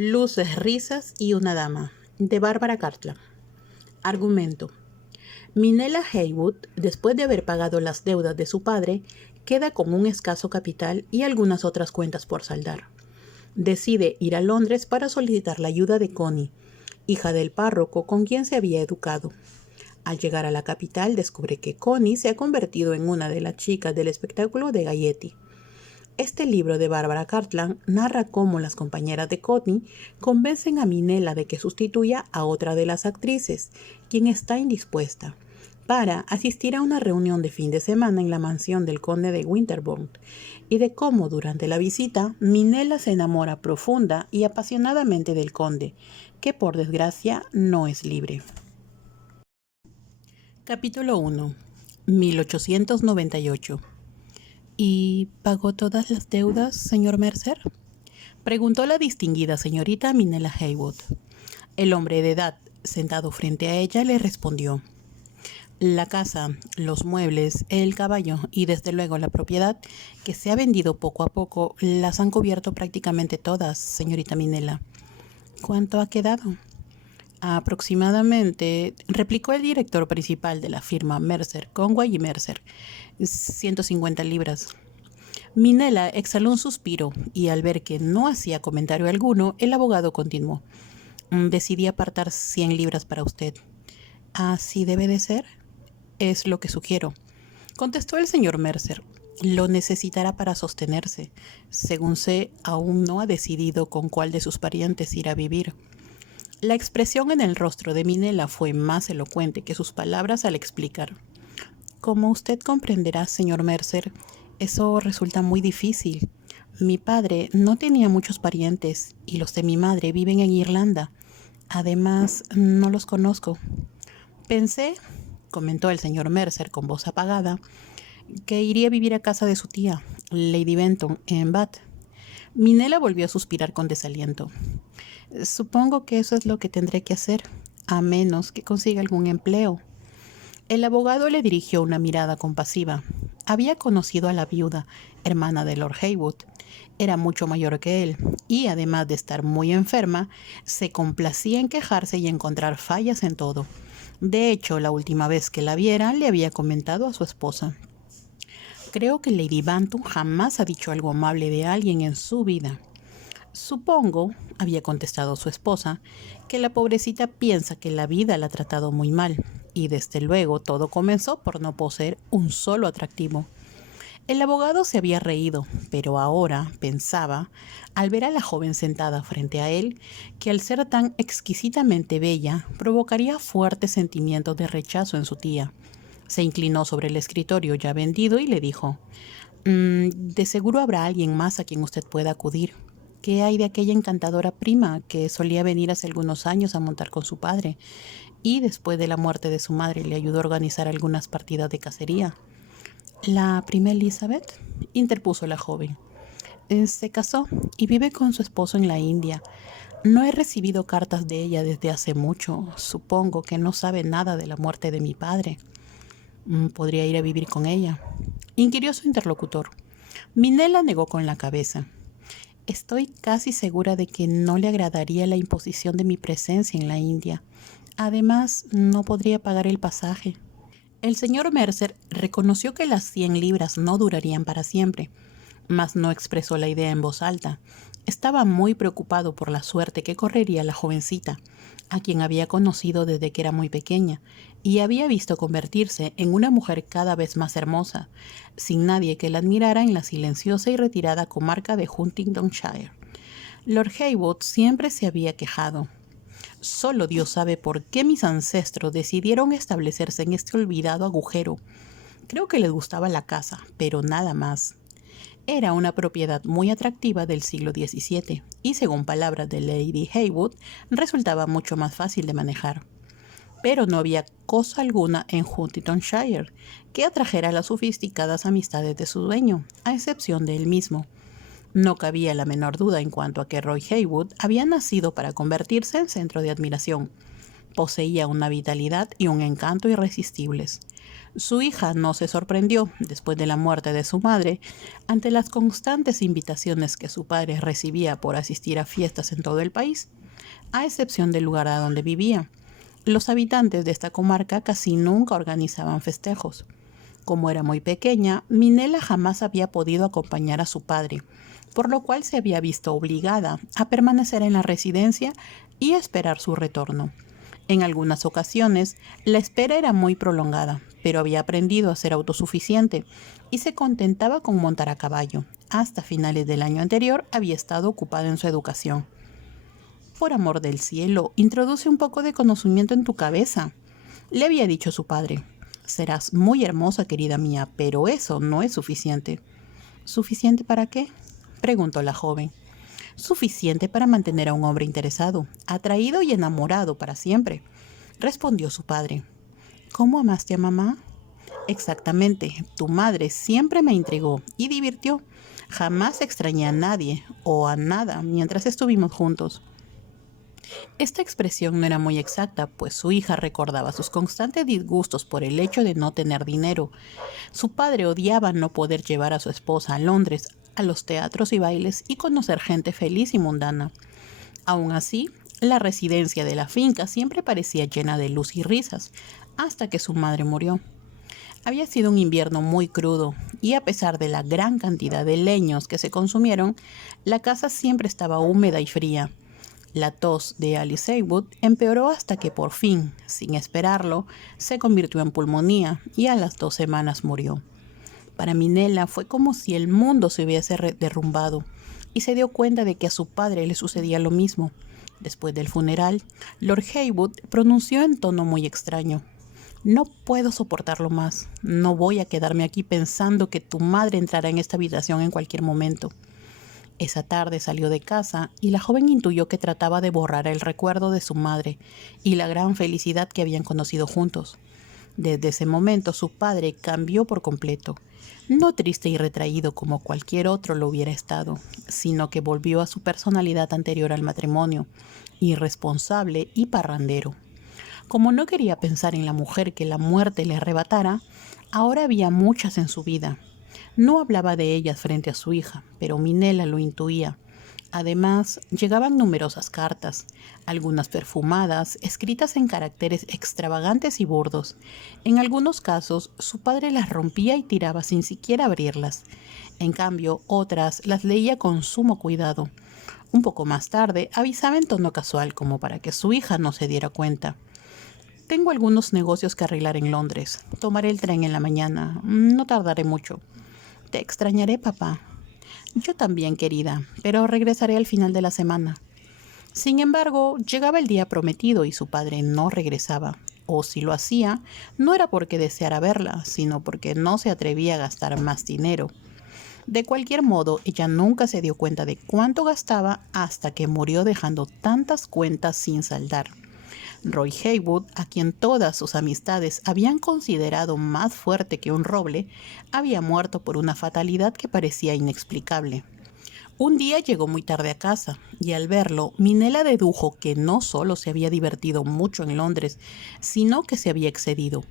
Luces, risas y una dama, de Bárbara Cartland. Argumento. Minella Heywood, después de haber pagado las deudas de su padre, queda con un escaso capital y algunas otras cuentas por saldar. Decide ir a Londres para solicitar la ayuda de Connie, hija del párroco con quien se había educado. Al llegar a la capital descubre que Connie se ha convertido en una de las chicas del espectáculo de Gaiety. Este libro de Bárbara Cartland narra cómo las compañeras de Connie convencen a Minella de que sustituya a otra de las actrices, quien está indispuesta, para asistir a una reunión de fin de semana en la mansión del conde de Winterbourne, y de cómo durante la visita Minella se enamora profunda y apasionadamente del conde, que por desgracia no es libre. Capítulo 1. 1898. ¿Y pagó todas las deudas, señor Mercer?, preguntó la distinguida señorita Minella Heywood. El hombre de edad, sentado frente a ella, le respondió: la casa, los muebles, el caballo y desde luego la propiedad, que se ha vendido poco a poco, las han cubierto prácticamente todas, señorita Minella. ¿Cuánto ha quedado? Aproximadamente, replicó el director principal de la firma Mercer, Conway y Mercer, 150 libras. Minella exhaló un suspiro y al ver que no hacía comentario alguno, el abogado continuó: decidí apartar 100 libras para usted. ¿Así debe de ser? Es lo que sugiero, contestó el señor Mercer. Lo necesitará para sostenerse. Según sé, aún no ha decidido con cuál de sus parientes irá a vivir. La expresión en el rostro de Minella fue más elocuente que sus palabras al explicar: como usted comprenderá, señor Mercer, eso resulta muy difícil. Mi padre no tenía muchos parientes y los de mi madre viven en Irlanda. Además, no los conozco. Pensé, comentó el señor Mercer con voz apagada, que iría a vivir a casa de su tía, Lady Benton, en Bath. Minella volvió a suspirar con desaliento. Supongo que eso es lo que tendré que hacer, a menos que consiga algún empleo. El abogado le dirigió una mirada compasiva. Había conocido a la viuda, hermana de Lord Heywood. Era mucho mayor que él, y además de estar muy enferma, se complacía en quejarse y encontrar fallas en todo. De hecho, la última vez que la viera, le había comentado a su esposa: creo que Lady Benton jamás ha dicho algo amable de alguien en su vida. Supongo, había contestado su esposa, que la pobrecita piensa que la vida la ha tratado muy mal, y desde luego todo comenzó por no poseer un solo atractivo. El abogado se había reído, pero ahora pensaba, al ver a la joven sentada frente a él, que al ser tan exquisitamente bella, provocaría fuertes sentimientos de rechazo en su tía. Se inclinó sobre el escritorio ya vendido y le dijo: de seguro habrá alguien más a quien usted pueda acudir. ¿Qué hay de aquella encantadora prima que solía venir hace algunos años a montar con su padre y después de la muerte de su madre le ayudó a organizar algunas partidas de cacería? ¿La prima Elizabeth?, interpuso la joven. Se casó y vive con su esposo en la India. No he recibido cartas de ella desde hace mucho. Supongo que no sabe nada de la muerte de mi padre. ¿Podría ir a vivir con ella?, inquirió su interlocutor. Minella negó con la cabeza. Estoy casi segura de que no le agradaría la imposición de mi presencia en la India. Además, no podría pagar el pasaje. El señor Mercer reconoció que las 100 libras no durarían para siempre, mas no expresó la idea en voz alta. Estaba muy preocupado por la suerte que correría la jovencita, a quien había conocido desde que era muy pequeña, y había visto convertirse en una mujer cada vez más hermosa, sin nadie que la admirara en la silenciosa y retirada comarca de Huntingdonshire. Lord Heywood siempre se había quejado: solo Dios sabe por qué mis ancestros decidieron establecerse en este olvidado agujero. Creo que les gustaba la casa, pero nada más. Era una propiedad muy atractiva del siglo XVII y, según palabras de Lady Heywood, resultaba mucho más fácil de manejar. Pero no había cosa alguna en Huntingdonshire que atrajera las sofisticadas amistades de su dueño, a excepción de él mismo. No cabía la menor duda en cuanto a que Roy Heywood había nacido para convertirse en centro de admiración. Poseía una vitalidad y un encanto irresistibles. Su hija no se sorprendió, después de la muerte de su madre, ante las constantes invitaciones que su padre recibía por asistir a fiestas en todo el país, a excepción del lugar a donde vivía. Los habitantes de esta comarca casi nunca organizaban festejos. Como era muy pequeña, Minela jamás había podido acompañar a su padre, por lo cual se había visto obligada a permanecer en la residencia y esperar su retorno. En algunas ocasiones, la espera era muy prolongada, pero había aprendido a ser autosuficiente y se contentaba con montar a caballo. Hasta finales del año anterior había estado ocupada en su educación. Por amor del cielo, introduce un poco de conocimiento en tu cabeza, le había dicho su padre. Serás muy hermosa, querida mía, pero eso no es suficiente. ¿Suficiente para qué?, preguntó la joven. Suficiente para mantener a un hombre interesado, atraído y enamorado para siempre, respondió su padre. ¿Cómo amaste a mamá? Exactamente, tu madre siempre me intrigó y divirtió. Jamás extrañé a nadie o a nada mientras estuvimos juntos. Esta expresión no era muy exacta, pues su hija recordaba sus constantes disgustos por el hecho de no tener dinero. Su padre odiaba no poder llevar a su esposa a Londres, a los teatros y bailes y conocer gente feliz y mundana. Aún así, la residencia de la finca siempre parecía llena de luz y risas, hasta que su madre murió. Había sido un invierno muy crudo, y a pesar de la gran cantidad de leños que se consumieron, la casa siempre estaba húmeda y fría. La tos de Alice Heywood empeoró hasta que por fin, sin esperarlo, se convirtió en pulmonía y a las 2 semanas murió. Para Minela fue como si el mundo se hubiese derrumbado y se dio cuenta de que a su padre le sucedía lo mismo. Después del funeral, Lord Heywood pronunció en tono muy extraño: no puedo soportarlo más. No voy a quedarme aquí pensando que tu madre entrará en esta habitación en cualquier momento. Esa tarde salió de casa y la joven intuyó que trataba de borrar el recuerdo de su madre y la gran felicidad que habían conocido juntos. Desde ese momento su padre cambió por completo, no triste y retraído como cualquier otro lo hubiera estado, sino que volvió a su personalidad anterior al matrimonio, irresponsable y parrandero. Como no quería pensar en la mujer que la muerte le arrebatara, ahora había muchas en su vida. No hablaba de ellas frente a su hija, pero Minela lo intuía. Además, llegaban numerosas cartas, algunas perfumadas, escritas en caracteres extravagantes y burdos. En algunos casos, su padre las rompía y tiraba sin siquiera abrirlas. En cambio, otras las leía con sumo cuidado. Un poco más tarde, avisaba en tono casual, como para que su hija no se diera cuenta. Tengo algunos negocios que arreglar en Londres. Tomaré el tren en la mañana. No tardaré mucho. Te extrañaré, papá. Yo también, querida, pero regresaré al final de la semana. Sin embargo, llegaba el día prometido y su padre no regresaba. O si lo hacía, no era porque deseara verla, sino porque no se atrevía a gastar más dinero. De cualquier modo, ella nunca se dio cuenta de cuánto gastaba hasta que murió dejando tantas cuentas sin saldar. Roy Heywood, a quien todas sus amistades habían considerado más fuerte que un roble, había muerto por una fatalidad que parecía inexplicable. Un día llegó muy tarde a casa, y al verlo, Minela dedujo que no solo se había divertido mucho en Londres, sino que se había excedido.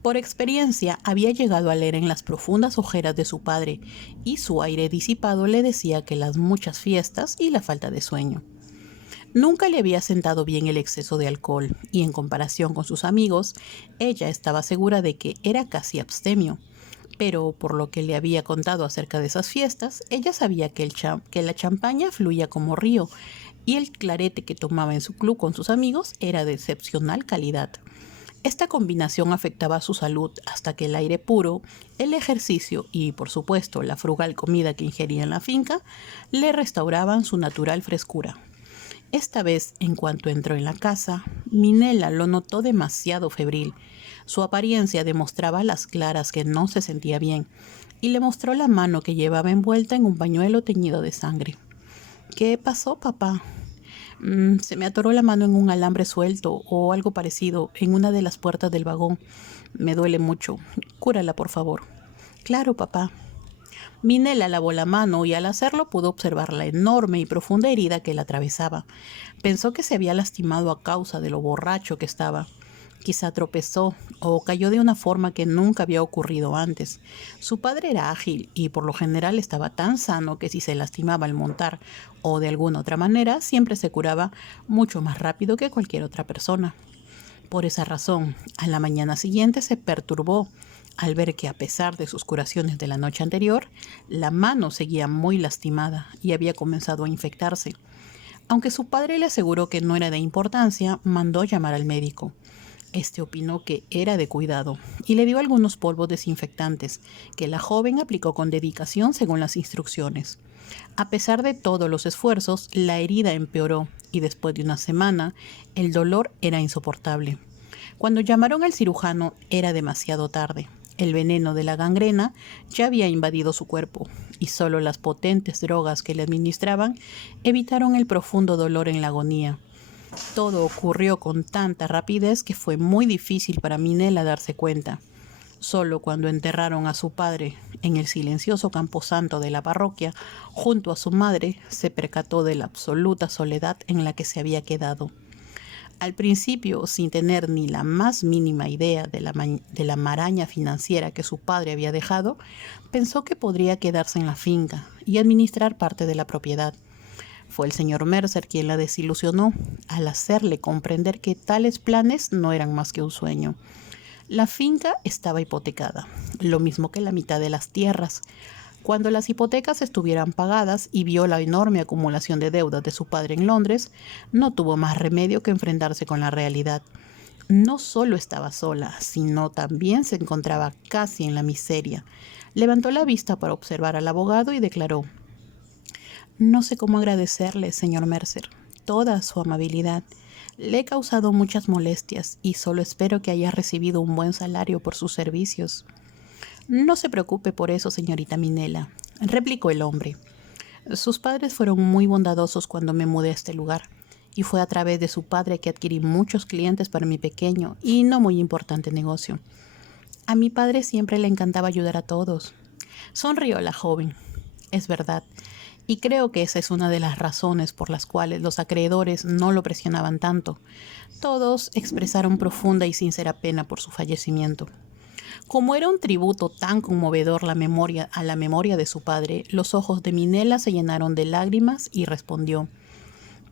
Por experiencia, había llegado a leer en las profundas ojeras de su padre, y su aire disipado le decía que las muchas fiestas y la falta de sueño. Nunca le había sentado bien el exceso de alcohol, y en comparación con sus amigos, ella estaba segura de que era casi abstemio. Pero por lo que le había contado acerca de esas fiestas, ella sabía que la champaña fluía como río, y el clarete que tomaba en su club con sus amigos era de excepcional calidad. Esta combinación afectaba su salud hasta que el aire puro, el ejercicio y, por supuesto, la frugal comida que ingería en la finca le restauraban su natural frescura. Esta vez, en cuanto entró en la casa, Minela lo notó demasiado febril. Su apariencia demostraba a las claras que no se sentía bien, y le mostró la mano que llevaba envuelta en un pañuelo teñido de sangre. ¿Qué pasó, papá? Se me atoró la mano en un alambre suelto o algo parecido en una de las puertas del vagón. Me duele mucho. Cúrala, por favor. Claro, papá. Minela lavó la mano y al hacerlo pudo observar la enorme y profunda herida que la atravesaba. Pensó que se había lastimado a causa de lo borracho que estaba. Quizá tropezó o cayó de una forma que nunca había ocurrido antes. Su padre era ágil y por lo general estaba tan sano que si se lastimaba al montar o de alguna otra manera, siempre se curaba mucho más rápido que cualquier otra persona. Por esa razón, a la mañana siguiente se perturbó al ver que a pesar de sus curaciones de la noche anterior, la mano seguía muy lastimada y había comenzado a infectarse. Aunque su padre le aseguró que no era de importancia, mandó llamar al médico. Este opinó que era de cuidado y le dio algunos polvos desinfectantes que la joven aplicó con dedicación según las instrucciones. A pesar de todos los esfuerzos, la herida empeoró y después de una semana el dolor era insoportable. Cuando llamaron al cirujano era demasiado tarde. El veneno de la gangrena ya había invadido su cuerpo y solo las potentes drogas que le administraban evitaron el profundo dolor en la agonía. Todo ocurrió con tanta rapidez que fue muy difícil para Minella darse cuenta. Solo cuando enterraron a su padre en el silencioso camposanto de la parroquia, junto a su madre, se percató de la absoluta soledad en la que se había quedado. Al principio, sin tener ni la más mínima idea de la maraña financiera que su padre había dejado, pensó que podría quedarse en la finca y administrar parte de la propiedad. Fue el señor Mercer quien la desilusionó al hacerle comprender que tales planes no eran más que un sueño. La finca estaba hipotecada, lo mismo que la mitad de las tierras. Cuando las hipotecas estuvieran pagadas y vio la enorme acumulación de deudas de su padre en Londres, no tuvo más remedio que enfrentarse con la realidad. No solo estaba sola, sino también se encontraba casi en la miseria. Levantó la vista para observar al abogado y declaró: «No sé cómo agradecerle, señor Mercer, toda su amabilidad. Le he causado muchas molestias y solo espero que haya recibido un buen salario por sus servicios». «No se preocupe por eso, señorita Minella», replicó el hombre. «Sus padres fueron muy bondadosos cuando me mudé a este lugar, y fue a través de su padre que adquirí muchos clientes para mi pequeño y no muy importante negocio. A mi padre siempre le encantaba ayudar a todos». Sonrió la joven. «Es verdad, y creo que esa es una de las razones por las cuales los acreedores no lo presionaban tanto. Todos expresaron profunda y sincera pena por su fallecimiento». Como era un tributo tan conmovedor a la memoria de su padre, los ojos de Minella se llenaron de lágrimas y respondió: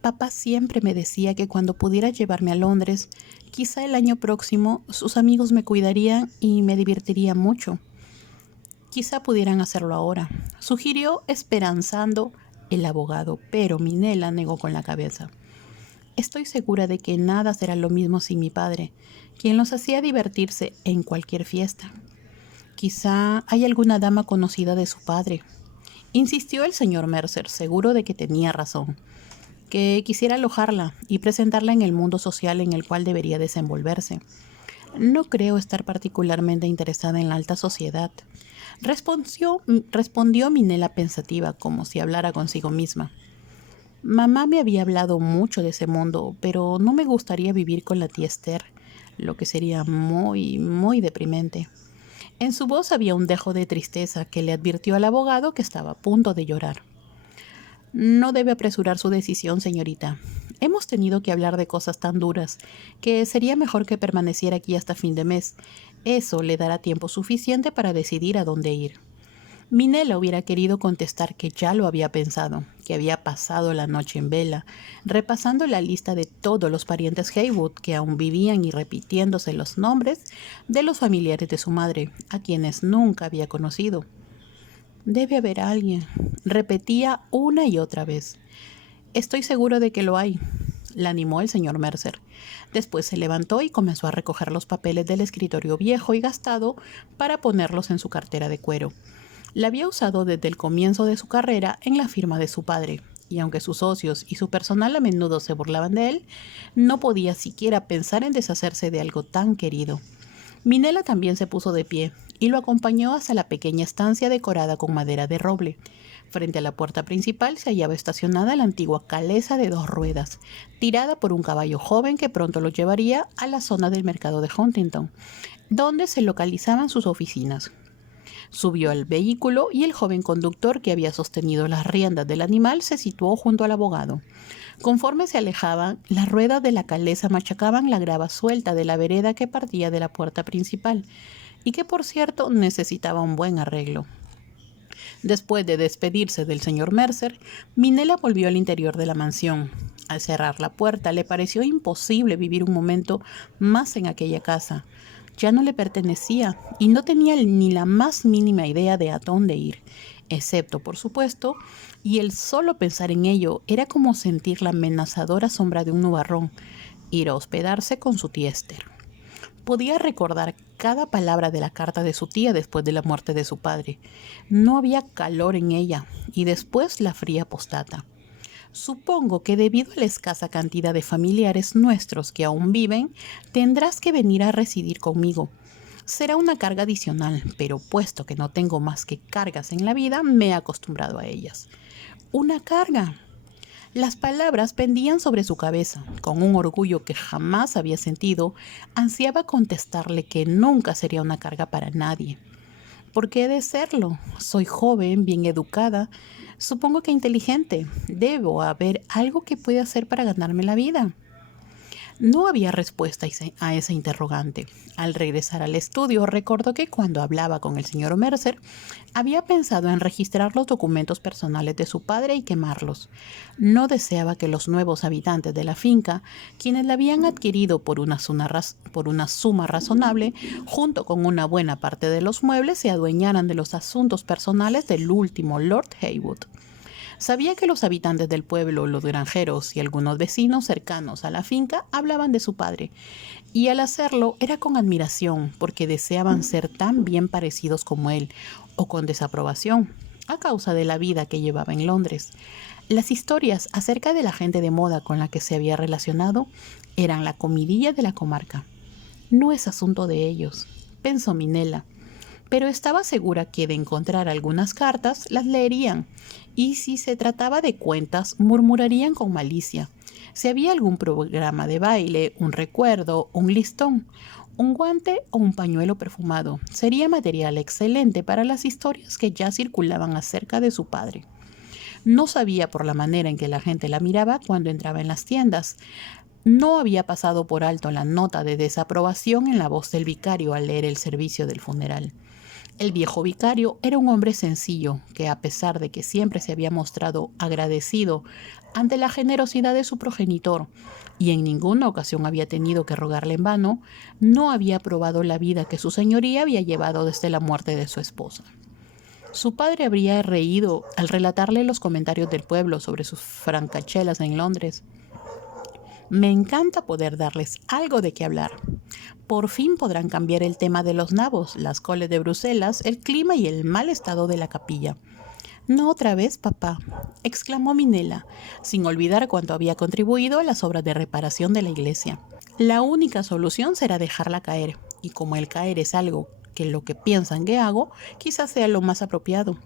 «Papá siempre me decía que cuando pudiera llevarme a Londres, quizá el año próximo, sus amigos me cuidarían y me divertiría mucho. Quizá pudieran hacerlo ahora», sugirió esperanzando el abogado, pero Minella negó con la cabeza. «Estoy segura de que nada será lo mismo sin mi padre, quien los hacía divertirse en cualquier fiesta. Quizá hay alguna dama conocida de su padre», insistió el señor Mercer, seguro de que tenía razón, «que quisiera alojarla y presentarla en el mundo social en el cual debería desenvolverse. No creo estar particularmente interesada en la alta sociedad», respondió Minella pensativa, como si hablara consigo misma. «Mamá me había hablado mucho de ese mundo, pero no me gustaría vivir con la tía Esther, lo que sería muy, muy deprimente». En su voz había un dejo de tristeza que le advirtió al abogado que estaba a punto de llorar. «No debe apresurar su decisión, señorita. Hemos tenido que hablar de cosas tan duras que sería mejor que permaneciera aquí hasta fin de mes. Eso le dará tiempo suficiente para decidir a dónde ir». Minella hubiera querido contestar que ya lo había pensado, que había pasado la noche en vela, repasando la lista de todos los parientes Heywood que aún vivían y repitiéndose los nombres de los familiares de su madre, a quienes nunca había conocido. «Debe haber alguien», repetía una y otra vez. «Estoy seguro de que lo hay», la animó el señor Mercer. Después se levantó y comenzó a recoger los papeles del escritorio viejo y gastado para ponerlos en su cartera de cuero. La había usado desde el comienzo de su carrera en la firma de su padre, y aunque sus socios y su personal a menudo se burlaban de él, no podía siquiera pensar en deshacerse de algo tan querido. Minella también se puso de pie y lo acompañó hasta la pequeña estancia decorada con madera de roble. Frente a la puerta principal se hallaba estacionada la antigua calesa de 2 ruedas, tirada por un caballo joven que pronto lo llevaría a la zona del mercado de Huntington, donde se localizaban sus oficinas. Subió al vehículo y el joven conductor que había sostenido las riendas del animal se situó junto al abogado. Conforme se alejaban, las ruedas de la calesa machacaban la grava suelta de la vereda que partía de la puerta principal y que, por cierto, necesitaba un buen arreglo. Después de despedirse del señor Mercer, Minella volvió al interior de la mansión. Al cerrar la puerta, le pareció imposible vivir un momento más en aquella casa. Ya no le pertenecía y no tenía ni la más mínima idea de a dónde ir, excepto, por supuesto, y el solo pensar en ello era como sentir la amenazadora sombra de un nubarrón, ir a hospedarse con su tía Esther. Podía recordar cada palabra de la carta de su tía después de la muerte de su padre. No había calor en ella, y después la fría postata. Supongo que debido a la escasa cantidad de familiares nuestros que aún viven, tendrás que venir a residir conmigo. Será una carga adicional, pero puesto que no tengo más que cargas en la vida, me he acostumbrado a ellas. ¿Una carga? Las palabras pendían sobre su cabeza. Con un orgullo que jamás había sentido, ansiaba contestarle que nunca sería una carga para nadie. ¿Por qué he de serlo? Soy joven, bien educada, supongo que inteligente. Debo haber algo que pueda hacer para ganarme la vida. No había respuesta a ese interrogante. Al regresar al estudio, recordó que cuando hablaba con el señor Mercer, había pensado en registrar los documentos personales de su padre y quemarlos. No deseaba que los nuevos habitantes de la finca, quienes la habían adquirido por una suma razonable, junto con una buena parte de los muebles, se adueñaran de los asuntos personales del último Lord Heywood. Sabía que los habitantes del pueblo, los granjeros y algunos vecinos cercanos a la finca hablaban de su padre, y al hacerlo era con admiración, porque deseaban ser tan bien parecidos como él, o con desaprobación, a causa de la vida que llevaba en Londres. Las historias acerca de la gente de moda con la que se había relacionado eran la comidilla de la comarca. No es asunto de ellos, pensó Minella, pero estaba segura que de encontrar algunas cartas las leerían, y si se trataba de cuentas, murmurarían con malicia. Si había algún programa de baile, un recuerdo, un listón, un guante o un pañuelo perfumado, sería material excelente para las historias que ya circulaban acerca de su padre. No sabía por la manera en que la gente la miraba cuando entraba en las tiendas. No había pasado por alto la nota de desaprobación en la voz del vicario al leer el servicio del funeral. El viejo vicario era un hombre sencillo que, a pesar de que siempre se había mostrado agradecido ante la generosidad de su progenitor y en ninguna ocasión había tenido que rogarle en vano, no había probado la vida que su señoría había llevado desde la muerte de su esposa. Su padre habría reído al relatarle los comentarios del pueblo sobre sus francachelas en Londres. Me encanta poder darles algo de qué hablar. Por fin podrán cambiar el tema de los nabos, las coles de Bruselas, el clima y el mal estado de la capilla. No otra vez, papá, exclamó Minella, sin olvidar cuánto había contribuido a las obras de reparación de la iglesia. La única solución será dejarla caer, y como el caer es algo que lo que piensan que hago, quizás sea lo más apropiado.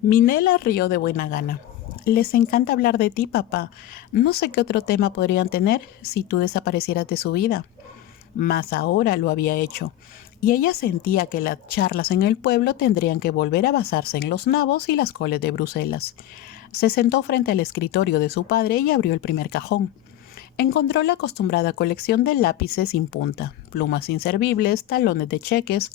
Minella rió de buena gana. Les encanta hablar de ti, papá. No sé qué otro tema podrían tener si tú desaparecieras de su vida. Mas ahora lo había hecho, y ella sentía que las charlas en el pueblo tendrían que volver a basarse en los nabos y las coles de Bruselas. Se sentó frente al escritorio de su padre y abrió el primer cajón. Encontró la acostumbrada colección de lápices sin punta, plumas inservibles, talones de cheques,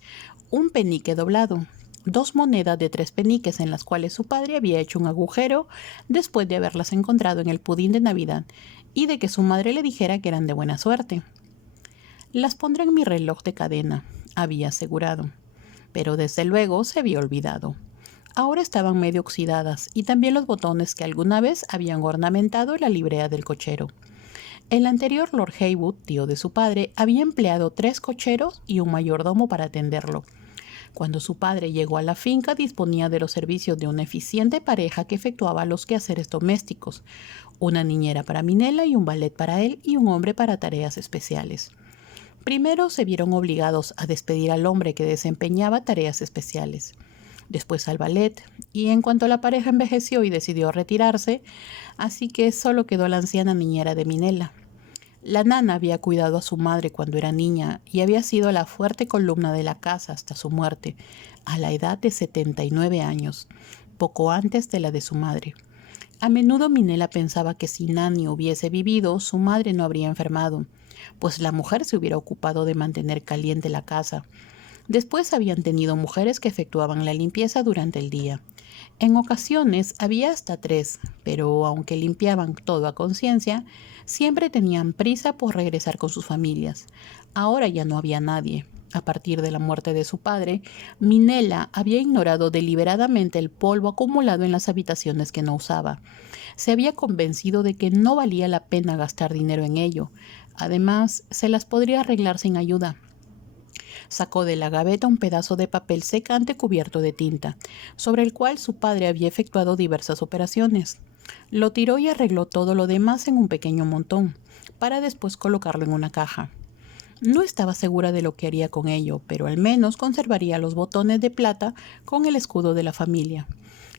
un penique doblado, 2 monedas de 3 peniques en las cuales su padre había hecho un agujero después de haberlas encontrado en el pudín de Navidad y de que su madre le dijera que eran de buena suerte. Las pondré en mi reloj de cadena, había asegurado, pero desde luego se había olvidado. Ahora estaban medio oxidadas y también los botones que alguna vez habían ornamentado la librea del cochero. El anterior Lord Heywood, tío de su padre, había empleado 3 cocheros y un mayordomo para atenderlo. Cuando su padre llegó a la finca, disponía de los servicios de una eficiente pareja que efectuaba los quehaceres domésticos, una niñera para Minella y un valet para él y un hombre para tareas especiales. Primero se vieron obligados a despedir al hombre que desempeñaba tareas especiales, después al valet, y en cuanto la pareja envejeció y decidió retirarse, así que solo quedó la anciana niñera de Minella. La nana había cuidado a su madre cuando era niña y había sido la fuerte columna de la casa hasta su muerte, a la edad de 79 años, poco antes de la de su madre. A menudo Minela pensaba que si Nani hubiese vivido, su madre no habría enfermado, pues la mujer se hubiera ocupado de mantener caliente la casa. Después habían tenido mujeres que efectuaban la limpieza durante el día. En ocasiones había hasta 3, pero aunque limpiaban todo a conciencia, siempre tenían prisa por regresar con sus familias. Ahora ya no había nadie. A partir de la muerte de su padre, Minela había ignorado deliberadamente el polvo acumulado en las habitaciones que no usaba. Se había convencido de que no valía la pena gastar dinero en ello. Además, se las podría arreglar sin ayuda. Sacó de la gaveta un pedazo de papel secante cubierto de tinta, sobre el cual su padre había efectuado diversas operaciones. Lo tiró y arregló todo lo demás en un pequeño montón, para después colocarlo en una caja. No estaba segura de lo que haría con ello, pero al menos conservaría los botones de plata con el escudo de la familia.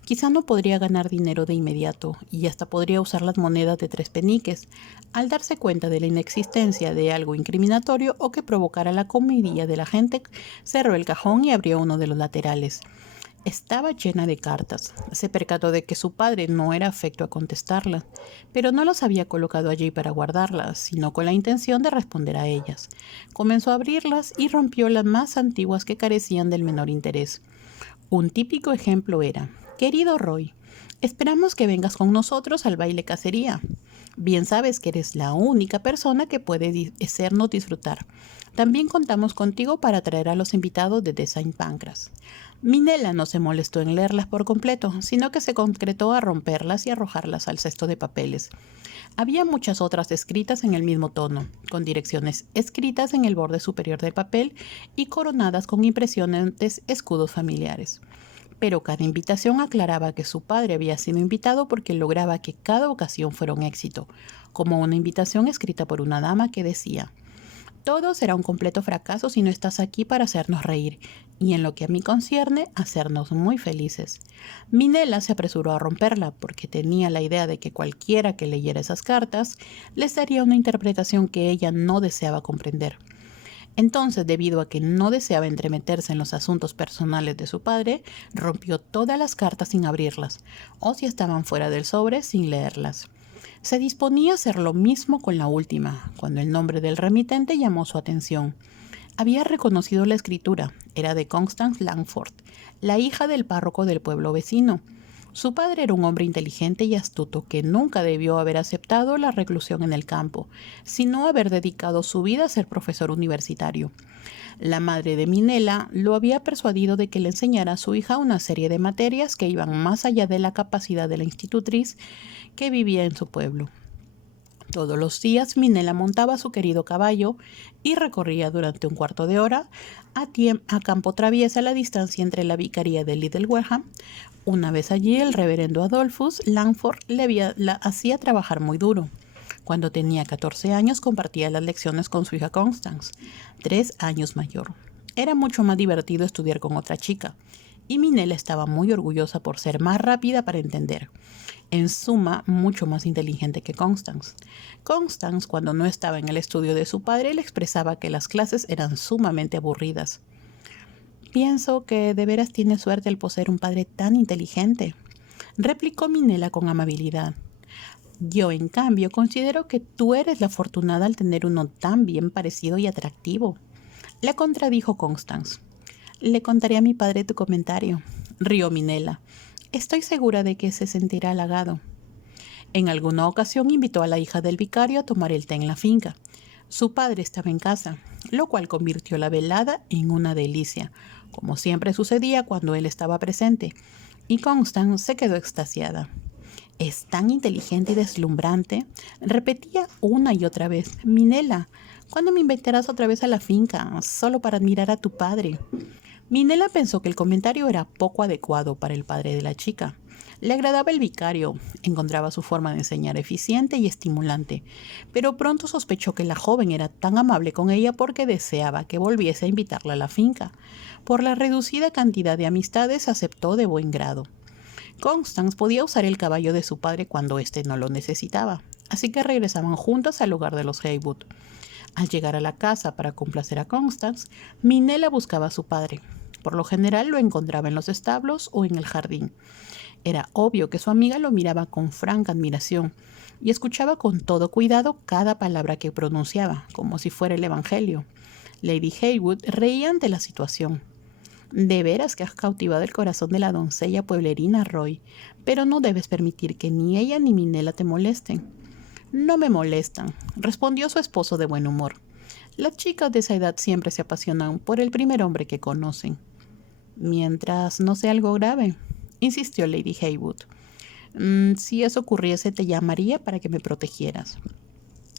Quizá no podría ganar dinero de inmediato y hasta podría usar las monedas de 3 peniques, al darse cuenta de la inexistencia de algo incriminatorio o que provocara la comidilla de la gente. Cerró el cajón y abrió uno de los laterales. Estaba llena de cartas. Se percató de que su padre no era afecto a contestarlas, pero no las había colocado allí para guardarlas, sino con la intención de responder a ellas. Comenzó a abrirlas y rompió las más antiguas que carecían del menor interés. Un típico ejemplo era: querido Roy, esperamos que vengas con nosotros al baile cacería. Bien sabes que eres la única persona que puede hacernos disfrutar. También contamos contigo para traer a los invitados de Saint Pancras. Minela no se molestó en leerlas por completo, sino que se concretó a romperlas y arrojarlas al cesto de papeles. Había muchas otras escritas en el mismo tono, con direcciones escritas en el borde superior del papel y coronadas con impresionantes escudos familiares. Pero cada invitación aclaraba que su padre había sido invitado porque lograba que cada ocasión fuera un éxito, como una invitación escrita por una dama que decía: todo será un completo fracaso si no estás aquí para hacernos reír, y en lo que a mí concierne, hacernos muy felices. Minela se apresuró a romperla porque tenía la idea de que cualquiera que leyera esas cartas les daría una interpretación que ella no deseaba comprender. Entonces, debido a que no deseaba entremeterse en los asuntos personales de su padre, rompió todas las cartas sin abrirlas, o si estaban fuera del sobre, sin leerlas. Se disponía a hacer lo mismo con la última, cuando el nombre del remitente llamó su atención. Había reconocido la escritura. Era de Constance Langford, la hija del párroco del pueblo vecino. Su padre era un hombre inteligente y astuto que nunca debió haber aceptado la reclusión en el campo, sino haber dedicado su vida a ser profesor universitario. La madre de Minela lo había persuadido de que le enseñara a su hija una serie de materias que iban más allá de la capacidad de la institutriz que vivía en su pueblo. Todos los días Minela montaba su querido caballo y recorría durante un cuarto de hora a campo traviesa la distancia entre la vicaría de Littlewarham. Una vez allí, el reverendo Adolphus Langford la hacía trabajar muy duro. Cuando tenía 14 años compartía las lecciones con su hija Constance, 3 años mayor. Era mucho más divertido estudiar con otra chica, y Minela estaba muy orgullosa por ser más rápida para entender. En suma, mucho más inteligente que Constance. Constance, cuando no estaba en el estudio de su padre, le expresaba que las clases eran sumamente aburridas. Pienso que de veras tiene suerte al poseer un padre tan inteligente, replicó Minela con amabilidad. Yo, en cambio, considero que tú eres la afortunada al tener uno tan bien parecido y atractivo, la contradijo Constance. Le contaré a mi padre tu comentario, rió Minela. Estoy segura de que se sentirá halagado. En alguna ocasión invitó a la hija del vicario a tomar el té en la finca. Su padre estaba en casa, lo cual convirtió la velada en una delicia, como siempre sucedía cuando él estaba presente, y Constance se quedó extasiada. Es tan inteligente y deslumbrante, repetía una y otra vez. Minela, ¿cuándo me invitarás otra vez a la finca, solo para admirar a tu padre? Minela pensó que el comentario era poco adecuado para el padre de la chica. Le agradaba el vicario, encontraba su forma de enseñar eficiente y estimulante, pero pronto sospechó que la joven era tan amable con ella porque deseaba que volviese a invitarla a la finca. Por la reducida cantidad de amistades aceptó de buen grado. Constance podía usar el caballo de su padre cuando éste no lo necesitaba. así que regresaban juntas al hogar de los Haywood. Al llegar a la casa para complacer a Constance, Minella buscaba a su padre. Por lo general lo encontraba en los establos o en el jardín. Era obvio que su amiga lo miraba con franca admiración y escuchaba con todo cuidado cada palabra que pronunciaba, como si fuera el Evangelio. Lady Heywood reía ante la situación. De veras que has cautivado el corazón de la doncella pueblerina, Roy, pero no debes permitir que ni ella ni Minella te molesten. No me molestan, respondió su esposo de buen humor. Las chicas de esa edad siempre se apasionan por el primer hombre que conocen. Mientras no sea algo grave, insistió Lady Heywood. Si eso ocurriese, te llamaría para que me protegieras.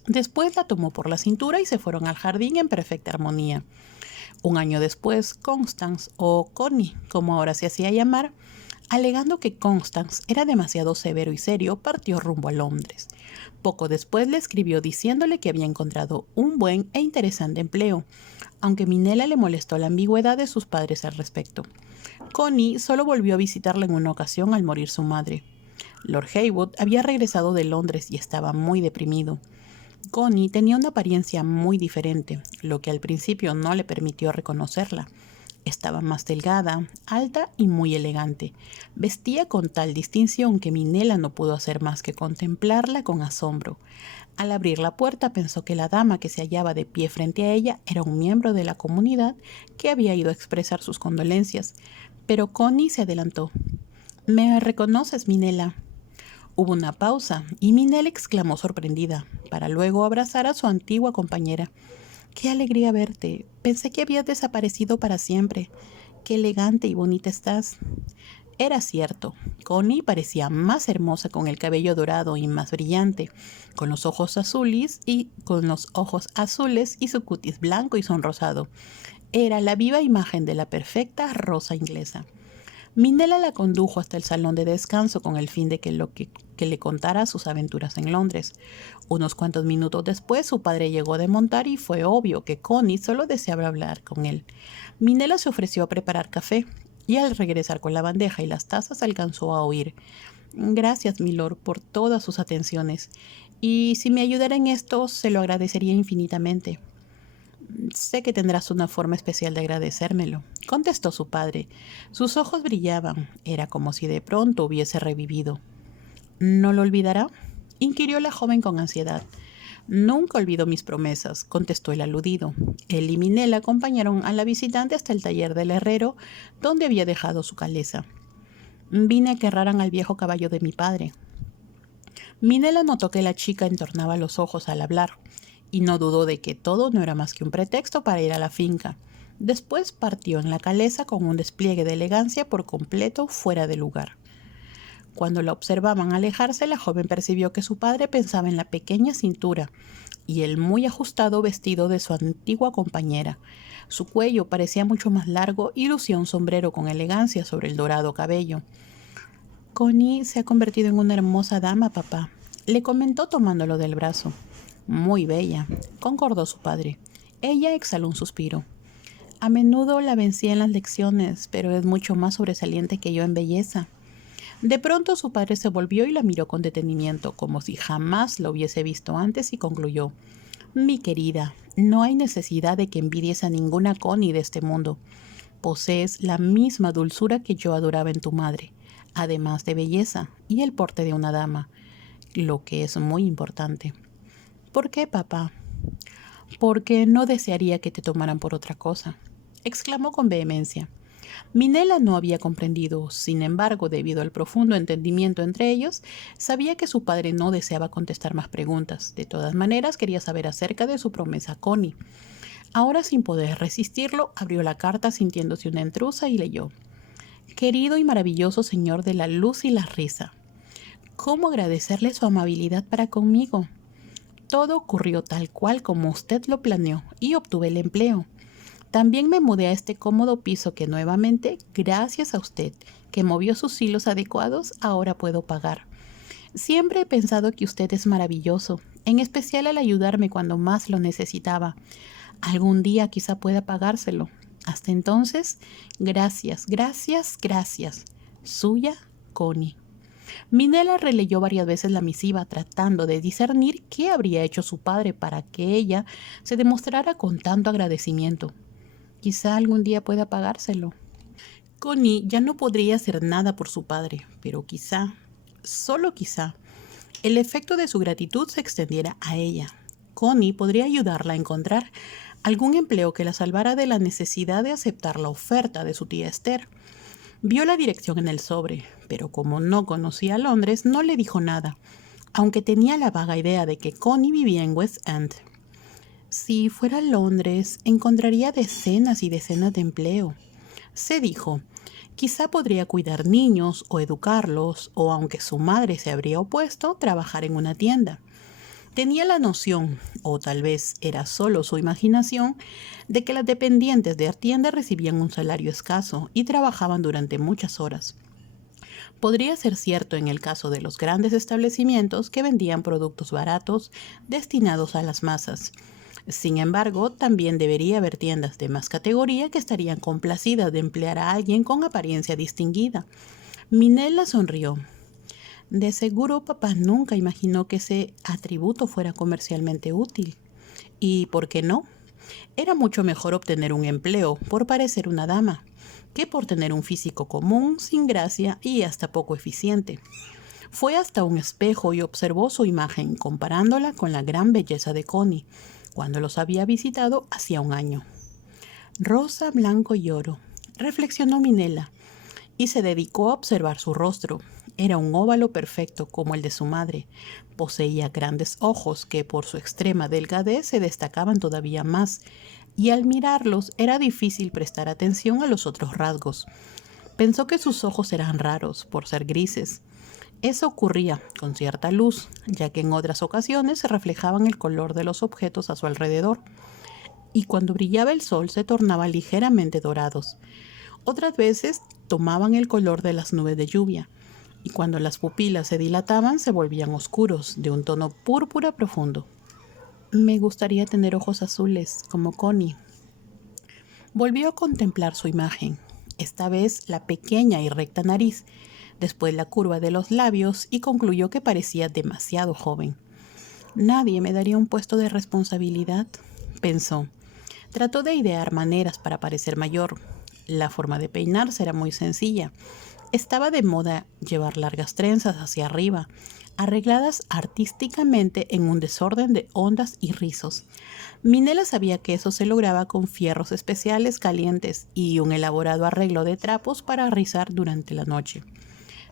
Después la tomó por la cintura y se fueron al jardín en perfecta armonía. Un año después, Constance, o Connie, como ahora se hacía llamar, alegando que Constance era demasiado severo y serio, partió rumbo a Londres. Poco después le escribió diciéndole que había encontrado un buen e interesante empleo, aunque Minella le molestó la ambigüedad de sus padres al respecto. Connie solo volvió a visitarla en una ocasión al morir su madre. Lord Heywood había regresado de Londres y estaba muy deprimido. Connie tenía una apariencia muy diferente, lo que al principio no le permitió reconocerla. Estaba más delgada, alta y muy elegante. Vestía con tal distinción que Minella no pudo hacer más que contemplarla con asombro. Al abrir la puerta pensó que la dama que se hallaba de pie frente a ella era un miembro de la comunidad que había ido a expresar sus condolencias. Pero Connie se adelantó. ¿Me reconoces, Minella? Hubo una pausa y Minella exclamó sorprendida, para luego abrazar a su antigua compañera. ¡Qué alegría verte! Pensé que habías desaparecido para siempre. ¡Qué elegante y bonita estás! Era cierto. Connie parecía más hermosa con el cabello dorado y más brillante, con los ojos azules y su cutis blanco y sonrosado. Era la viva imagen de la perfecta rosa inglesa. Minella la condujo hasta el salón de descanso con el fin de que le contara sus aventuras en Londres. Unos cuantos minutos después su padre llegó de montar y fue obvio que Connie solo deseaba hablar con él. Minella se ofreció a preparar café y al regresar con la bandeja y las tazas alcanzó a oír: «Gracias, milord, por todas sus atenciones. Y si me ayudara en esto, se lo agradecería infinitamente». «Sé que tendrás una forma especial de agradecérmelo», contestó su padre. Sus ojos brillaban. Era como si de pronto hubiese revivido. «¿No lo olvidará?», inquirió la joven con ansiedad. «Nunca olvido mis promesas», contestó el aludido. Él y Minella acompañaron a la visitante hasta el taller del herrero, donde había dejado su caleza. «Vine a que herraran al viejo caballo de mi padre». Minella notó que la chica entornaba los ojos al hablar, y no dudó de que todo no era más que un pretexto para ir a la finca. Después partió en la caleza con un despliegue de elegancia por completo fuera de lugar. Cuando la observaban alejarse, la joven percibió que su padre pensaba en la pequeña cintura y el muy ajustado vestido de su antigua compañera. Su cuello parecía mucho más largo y lucía un sombrero con elegancia sobre el dorado cabello. «Connie se ha convertido en una hermosa dama, papá», le comentó tomándolo del brazo. «Muy bella», concordó su padre. Ella exhaló un suspiro. «A menudo la vencía en las lecciones, pero es mucho más sobresaliente que yo en belleza». De pronto su padre se volvió y la miró con detenimiento, como si jamás la hubiese visto antes, y concluyó: «Mi querida, no hay necesidad de que envidies a ninguna Connie de este mundo. Posees la misma dulzura que yo adoraba en tu madre, además de belleza y el porte de una dama, lo que es muy importante». «¿Por qué, papá?» «Porque no desearía que te tomaran por otra cosa», exclamó con vehemencia. Minella no había comprendido, sin embargo, debido al profundo entendimiento entre ellos, sabía que su padre no deseaba contestar más preguntas. De todas maneras, quería saber acerca de su promesa a Connie. Ahora, sin poder resistirlo, abrió la carta sintiéndose una intrusa y leyó: «Querido y maravilloso señor de la luz y la risa, ¿cómo agradecerle su amabilidad para conmigo? Todo ocurrió tal cual como usted lo planeó y obtuve el empleo. También me mudé a este cómodo piso que nuevamente, gracias a usted, que movió sus hilos adecuados, ahora puedo pagar. Siempre he pensado que usted es maravilloso, en especial al ayudarme cuando más lo necesitaba. Algún día quizá pueda pagárselo. Hasta entonces, gracias, gracias, gracias. Suya, Connie». Minella releyó varias veces la misiva tratando de discernir qué habría hecho su padre para que ella se demostrara con tanto agradecimiento. Quizá algún día pueda pagárselo. Connie ya no podría hacer nada por su padre, pero quizá, solo quizá, el efecto de su gratitud se extendiera a ella. Connie podría ayudarla a encontrar algún empleo que la salvara de la necesidad de aceptar la oferta de su tía Esther. Vio la dirección en el sobre, pero como no conocía Londres, no le dijo nada, aunque tenía la vaga idea de que Connie vivía en West End. Si fuera a Londres, encontraría decenas y decenas de empleo. Se dijo, quizá podría cuidar niños o educarlos, o aunque su madre se habría opuesto, trabajar en una tienda. Tenía la noción, o tal vez era solo su imaginación, de que las dependientes de tienda recibían un salario escaso y trabajaban durante muchas horas. Podría ser cierto en el caso de los grandes establecimientos que vendían productos baratos destinados a las masas. Sin embargo, también debería haber tiendas de más categoría que estarían complacidas de emplear a alguien con apariencia distinguida. Minella sonrió. De seguro papá nunca imaginó que ese atributo fuera comercialmente útil. ¿Y por qué no? Era mucho mejor obtener un empleo por parecer una dama que por tener un físico común, sin gracia y hasta poco eficiente. Fue hasta un espejo y observó su imagen, comparándola con la gran belleza de Connie, cuando los había visitado hacía un año. Rosa, blanco y oro, reflexionó Minella, y se dedicó a observar su rostro. Era un óvalo perfecto como el de su madre. Poseía grandes ojos que por su extrema delgadez se destacaban todavía más, y al mirarlos era difícil prestar atención a los otros rasgos. Pensó que sus ojos eran raros por ser grises. Eso ocurría con cierta luz, ya que en otras ocasiones se reflejaban el color de los objetos a su alrededor, y cuando brillaba el sol se tornaban ligeramente dorados. Otras veces tomaban el color de las nubes de lluvia, y cuando las pupilas se dilataban se volvían oscuros, de un tono púrpura profundo. Me gustaría tener ojos azules, como Connie. Volvió a contemplar su imagen, esta vez la pequeña y recta nariz, después la curva de los labios y concluyó que parecía demasiado joven. Nadie me daría un puesto de responsabilidad, pensó. Trató de idear maneras para parecer mayor. La forma de peinarse era muy sencilla. Estaba de moda llevar largas trenzas hacia arriba, arregladas artísticamente en un desorden de ondas y rizos. Minella sabía que eso se lograba con fierros especiales calientes y un elaborado arreglo de trapos para rizar durante la noche.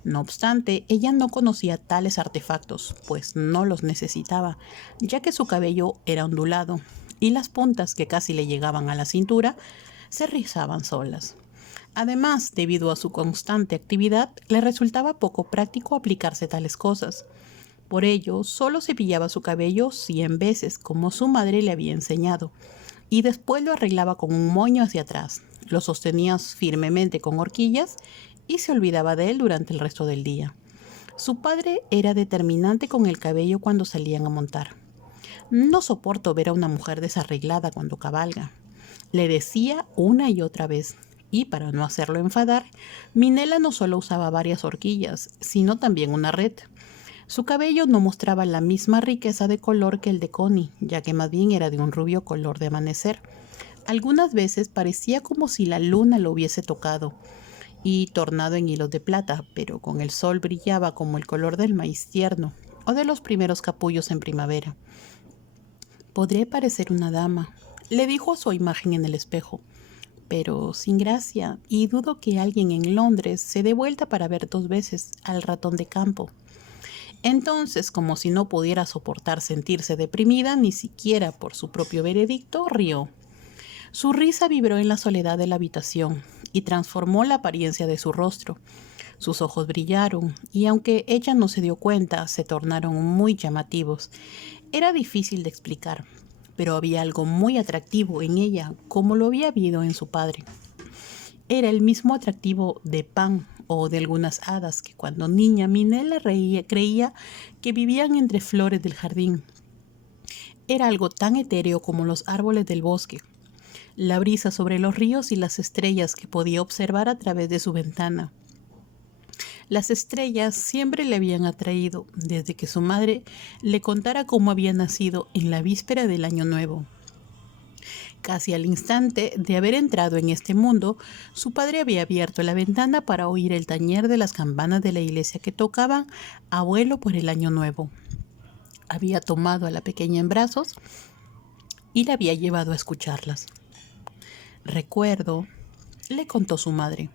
No obstante, ella no conocía tales artefactos, pues no los necesitaba, ya que su cabello era ondulado y las puntas que casi le llegaban a la cintura se rizaban solas. Además, debido a su constante actividad, le resultaba poco práctico aplicarse tales cosas. Por ello, solo cepillaba su cabello 100 veces, como su madre le había enseñado, y después lo arreglaba con un moño hacia atrás, lo sostenía firmemente con horquillas y se olvidaba de él durante el resto del día. Su padre era determinante con el cabello cuando salían a montar. No soporto ver a una mujer desarreglada cuando cabalga, le decía una y otra vez. Y para no hacerlo enfadar, Minella no solo usaba varias horquillas, sino también una red. Su cabello no mostraba la misma riqueza de color que el de Connie, ya que más bien era de un rubio color de amanecer. Algunas veces parecía como si la luna lo hubiese tocado y tornado en hilos de plata, pero con el sol brillaba como el color del maíz tierno o de los primeros capullos en primavera. Podré parecer una dama, le dijo a su imagen en el espejo, pero sin gracia, y dudo que alguien en Londres se dé vuelta para ver 2 veces al ratón de campo. Entonces, como si no pudiera soportar sentirse deprimida ni siquiera por su propio veredicto, rió. Su risa vibró en la soledad de la habitación y transformó la apariencia de su rostro. Sus ojos brillaron y aunque ella no se dio cuenta, se tornaron muy llamativos. Era difícil de explicar, pero había algo muy atractivo en ella, como lo había habido en su padre. Era el mismo atractivo de Pan o de algunas hadas que cuando niña Minella creía que vivían entre flores del jardín. Era algo tan etéreo como los árboles del bosque, la brisa sobre los ríos y las estrellas que podía observar a través de su ventana. Las estrellas siempre le habían atraído desde que su madre le contara cómo había nacido en la víspera del Año Nuevo. Casi al instante de haber entrado en este mundo, su padre había abierto la ventana para oír el tañer de las campanas de la iglesia que tocaban a vuelo por el Año Nuevo. Había tomado a la pequeña en brazos y la había llevado a escucharlas. Recuerdo, le contó su madre,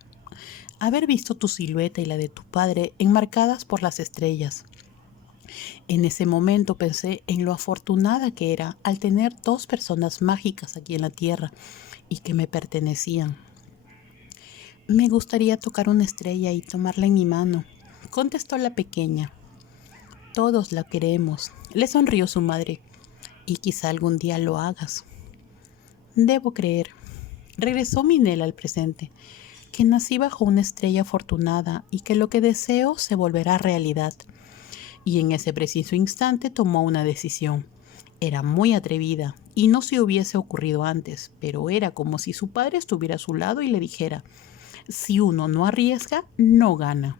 haber visto tu silueta y la de tu padre enmarcadas por las estrellas. En ese momento pensé en lo afortunada que era al tener dos personas mágicas aquí en la tierra y que me pertenecían. Me gustaría tocar una estrella y tomarla en mi mano, contestó la pequeña. Todos la queremos, le sonrió su madre, y quizá algún día lo hagas. Debo creer, regresó Minela al presente, que nací bajo una estrella afortunada y que lo que deseo se volverá realidad. Y en ese preciso instante tomó una decisión. Era muy atrevida y no se hubiese ocurrido antes, pero era como si su padre estuviera a su lado y le dijera, si uno no arriesga, no gana.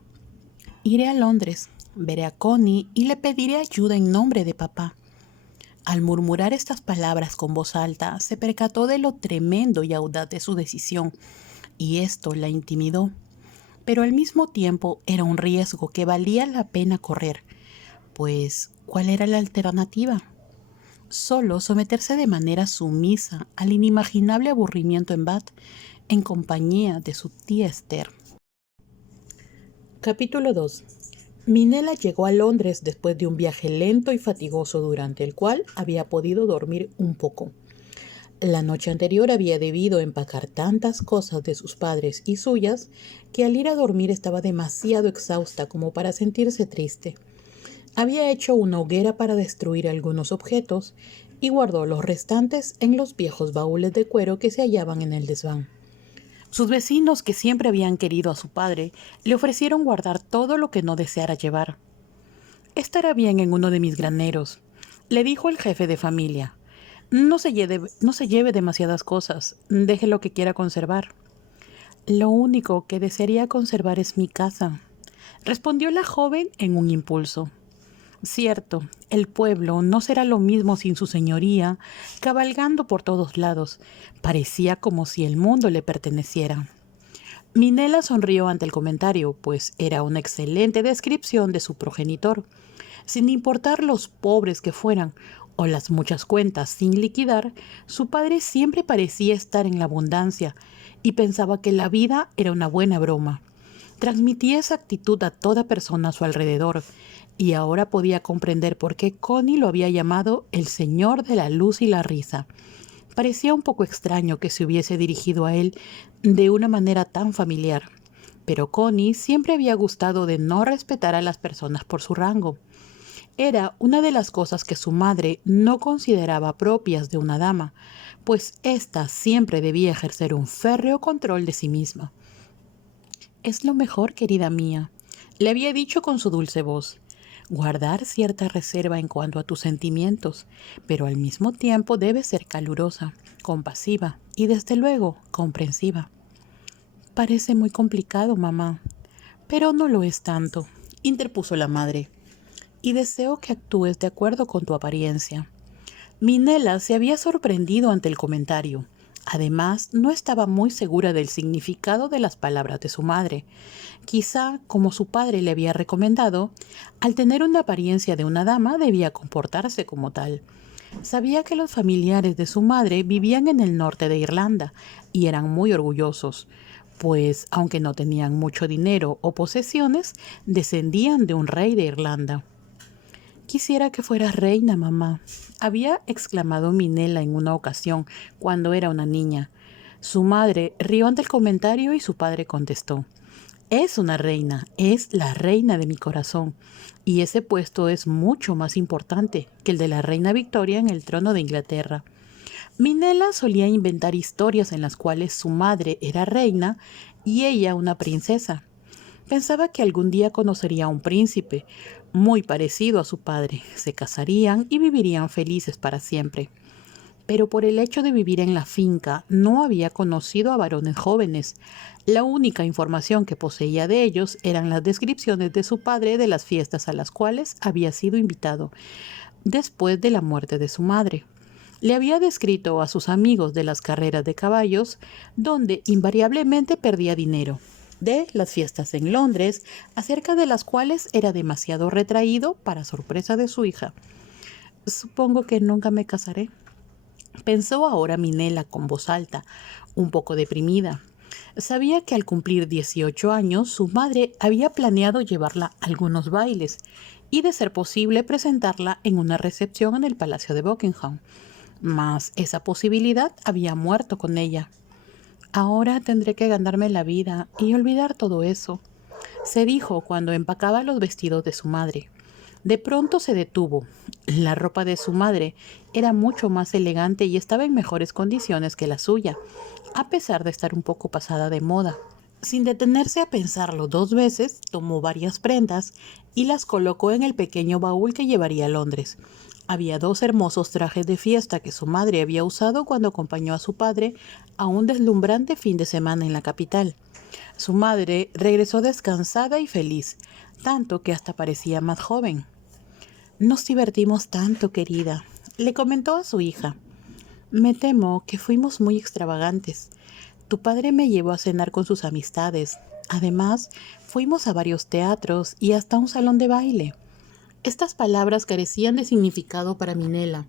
Iré a Londres, veré a Connie y le pediré ayuda en nombre de papá. Al murmurar estas palabras con voz alta, se percató de lo tremendo y audaz de su decisión, y esto la intimidó. Pero al mismo tiempo era un riesgo que valía la pena correr, pues ¿cuál era la alternativa? Solo someterse de manera sumisa al inimaginable aburrimiento en Bath, en compañía de su tía Esther. Capítulo 2. Minela llegó a Londres después de un viaje lento y fatigoso durante el cual había podido dormir un poco. La noche anterior había debido empacar tantas cosas de sus padres y suyas que al ir a dormir estaba demasiado exhausta como para sentirse triste. Había hecho una hoguera para destruir algunos objetos y guardó los restantes en los viejos baúles de cuero que se hallaban en el desván. Sus vecinos, que siempre habían querido a su padre, le ofrecieron guardar todo lo que no deseara llevar. «Estará bien en uno de mis graneros», le dijo el jefe de familia. No se lleve demasiadas cosas, deje lo que quiera conservar». «Lo único que desearía conservar es mi casa», respondió la joven en un impulso. Cierto, el pueblo no será lo mismo sin su señoría, cabalgando por todos lados. Parecía como si el mundo le perteneciera. Minela sonrió ante el comentario, pues era una excelente descripción de su progenitor. Sin importar los pobres que fueran o las muchas cuentas sin liquidar, su padre siempre parecía estar en la abundancia y pensaba que la vida era una buena broma. Transmitía esa actitud a toda persona a su alrededor, y ahora podía comprender por qué Connie lo había llamado el señor de la luz y la risa. Parecía un poco extraño que se hubiese dirigido a él de una manera tan familiar, pero Connie siempre había gustado de no respetar a las personas por su rango. Era una de las cosas que su madre no consideraba propias de una dama, pues ésta siempre debía ejercer un férreo control de sí misma. «Es lo mejor, querida mía», le había dicho con su dulce voz. «Guardar cierta reserva en cuanto a tus sentimientos, pero al mismo tiempo debes ser calurosa, compasiva y desde luego comprensiva». «Parece muy complicado, mamá». «Pero no lo es tanto», interpuso la madre. «Y deseo que actúes de acuerdo con tu apariencia». Minela se había sorprendido ante el comentario. Además, no estaba muy segura del significado de las palabras de su madre. Quizá, como su padre le había recomendado, al tener una apariencia de una dama debía comportarse como tal. Sabía que los familiares de su madre vivían en el norte de Irlanda y eran muy orgullosos, pues, aunque no tenían mucho dinero o posesiones, descendían de un rey de Irlanda. «Quisiera que fueras reina, mamá», había exclamado Minela en una ocasión cuando era una niña. Su madre rió ante el comentario y su padre contestó: «Es una reina, es la reina de mi corazón, y ese puesto es mucho más importante que el de la reina Victoria en el trono de Inglaterra». Minela solía inventar historias en las cuales su madre era reina y ella una princesa. Pensaba que algún día conocería a un príncipe, muy parecido a su padre, se casarían y vivirían felices para siempre. pero por el hecho de vivir en la finca no había conocido a varones jóvenes. La única información que poseía de ellos eran las descripciones de su padre de las fiestas a las cuales había sido invitado después de la muerte de su madre. Le había descrito a sus amigos de las carreras de caballos, donde invariablemente perdía dinero, de las fiestas en Londres, acerca de las cuales era demasiado retraído para sorpresa de su hija. Supongo que nunca me casaré, pensó ahora Minela con voz alta, un poco deprimida. Sabía que al cumplir 18 años su madre había planeado llevarla a algunos bailes y, de ser posible, presentarla en una recepción en el Palacio de Buckingham. Mas esa posibilidad había muerto con ella. Ahora tendré que ganarme la vida y olvidar todo eso, se dijo cuando empacaba los vestidos de su madre. De pronto se detuvo. La ropa de su madre era mucho más elegante y estaba en mejores condiciones que la suya, a pesar de estar un poco pasada de moda. Sin detenerse a pensarlo 2 veces, tomó varias prendas y las colocó en el pequeño baúl que llevaría a Londres. Había 2 hermosos trajes de fiesta que su madre había usado cuando acompañó a su padre a un deslumbrante fin de semana en la capital. Su madre regresó descansada y feliz, tanto que hasta parecía más joven. Nos divertimos tanto, querida, le comentó a su hija. Me temo que fuimos muy extravagantes. Tu padre me llevó a cenar con sus amistades. Además, fuimos a varios teatros y hasta un salón de baile. Estas palabras carecían de significado para Minela,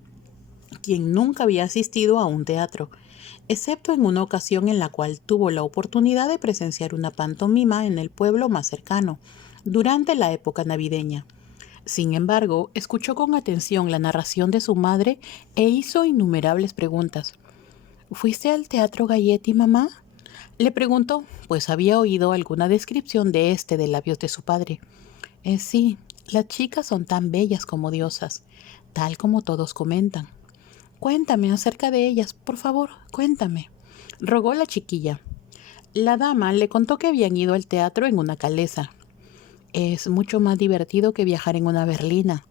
quien nunca había asistido a un teatro, excepto en una ocasión en la cual tuvo la oportunidad de presenciar una pantomima en el pueblo más cercano, durante la época navideña. Sin embargo, escuchó con atención la narración de su madre e hizo innumerables preguntas. ¿Fuiste al Teatro Galletti, mamá? Le preguntó, pues había oído alguna descripción de este de labios de su padre. Sí, las chicas son tan bellas como diosas, tal como todos comentan. Cuéntame acerca de ellas, por favor, cuéntame, rogó la chiquilla. La dama le contó que habían ido al teatro en una calesa. Es mucho más divertido que viajar en una berlina.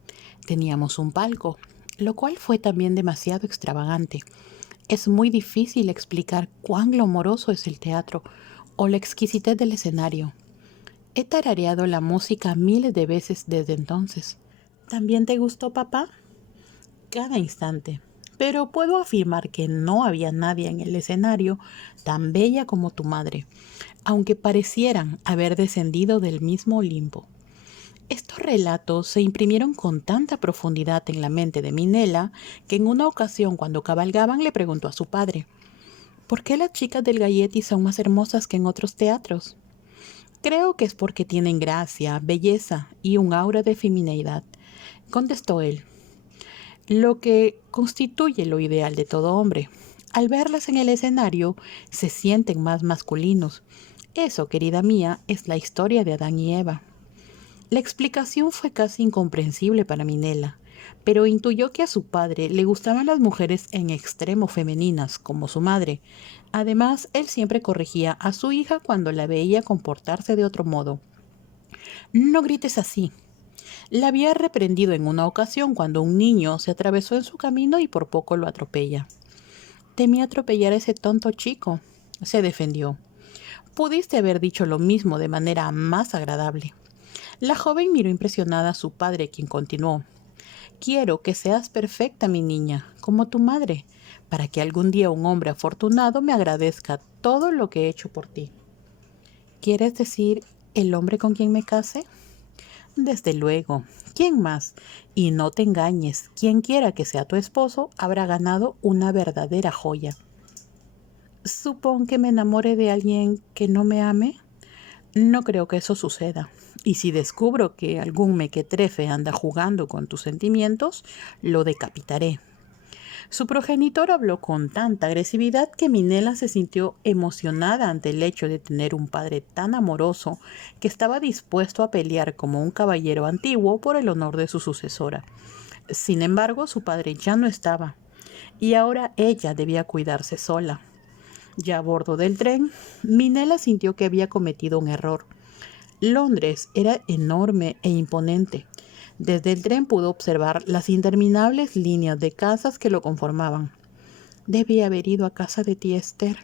Teníamos un palco, lo cual fue también demasiado extravagante. Es muy difícil explicar cuán glamoroso es el teatro o la exquisitez del escenario. He tarareado la música miles de veces desde entonces. ¿También te gustó, papá? Cada instante. Pero puedo afirmar que no había nadie en el escenario tan bella como tu madre, aunque parecieran haber descendido del mismo Olimpo. Estos relatos se imprimieron con tanta profundidad en la mente de Minela que en una ocasión cuando cabalgaban le preguntó a su padre, ¿por qué las chicas del Galletti son más hermosas que en otros teatros? Creo que es porque tienen gracia, belleza y un aura de femineidad, contestó él, lo que constituye lo ideal de todo hombre. Al verlas en el escenario, se sienten más masculinos. Eso, querida mía, es la historia de Adán y Eva. La explicación fue casi incomprensible para Minela, pero intuyó que a su padre le gustaban las mujeres en extremo femeninas, como su madre. Además, él siempre corregía a su hija cuando la veía comportarse de otro modo. No grites así. La había reprendido en una ocasión cuando un niño se atravesó en su camino y por poco lo atropella. Temí atropellar a ese tonto chico, se defendió. Pudiste haber dicho lo mismo de manera más agradable. La joven miró impresionada a su padre, quien continuó. Quiero que seas perfecta, mi niña, como tu madre, para que algún día un hombre afortunado me agradezca todo lo que he hecho por ti. ¿Quieres decir el hombre con quien me case? Desde luego. ¿Quién más? Y no te engañes, quien quiera que sea tu esposo habrá ganado una verdadera joya. ¿Supón que me enamore de alguien que no me ame? No creo que eso suceda. Y si descubro que algún mequetrefe anda jugando con tus sentimientos, lo decapitaré. Su progenitor habló con tanta agresividad que Minela se sintió emocionada ante el hecho de tener un padre tan amoroso que estaba dispuesto a pelear como un caballero antiguo por el honor de su sucesora. Sin embargo, su padre ya no estaba, y ahora ella debía cuidarse sola. Ya a bordo del tren, Minela sintió que había cometido un error. Londres era enorme e imponente. Desde el tren pudo observar las interminables líneas de casas que lo conformaban. Debí haber ido a casa de tía Esther,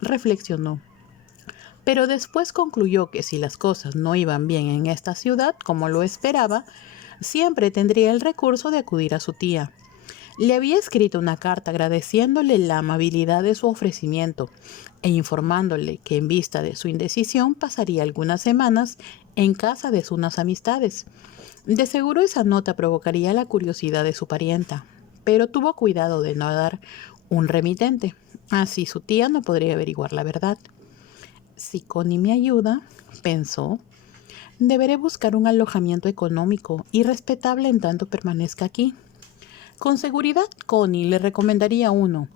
reflexionó. Pero después concluyó que si las cosas no iban bien en esta ciudad como lo esperaba, siempre tendría el recurso de acudir a su tía. Le había escrito una carta agradeciéndole la amabilidad de su ofrecimiento e informándole que en vista de su indecisión pasaría algunas semanas en casa de unas amistades. De seguro esa nota provocaría la curiosidad de su parienta, pero tuvo cuidado de no dar un remitente. Así su tía no podría averiguar la verdad. Si Connie me ayuda, pensó, deberé buscar un alojamiento económico y respetable en tanto permanezca aquí. Con seguridad, Connie le recomendaría uno,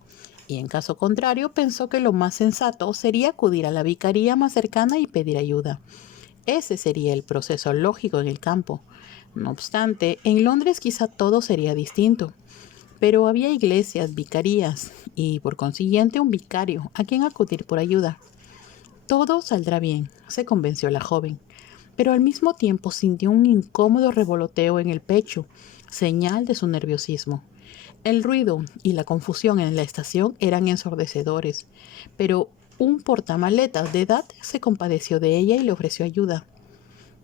y en caso contrario, pensó que lo más sensato sería acudir a la vicaría más cercana y pedir ayuda. Ese sería el proceso lógico en el campo. No obstante, en Londres quizá todo sería distinto. Pero había iglesias, vicarías y, por consiguiente, un vicario a quien acudir por ayuda. Todo saldrá bien, se convenció la joven, pero al mismo tiempo sintió un incómodo revoloteo en el pecho, señal de su nerviosismo. El ruido y la confusión en la estación eran ensordecedores, pero un portamaletas de edad se compadeció de ella y le ofreció ayuda.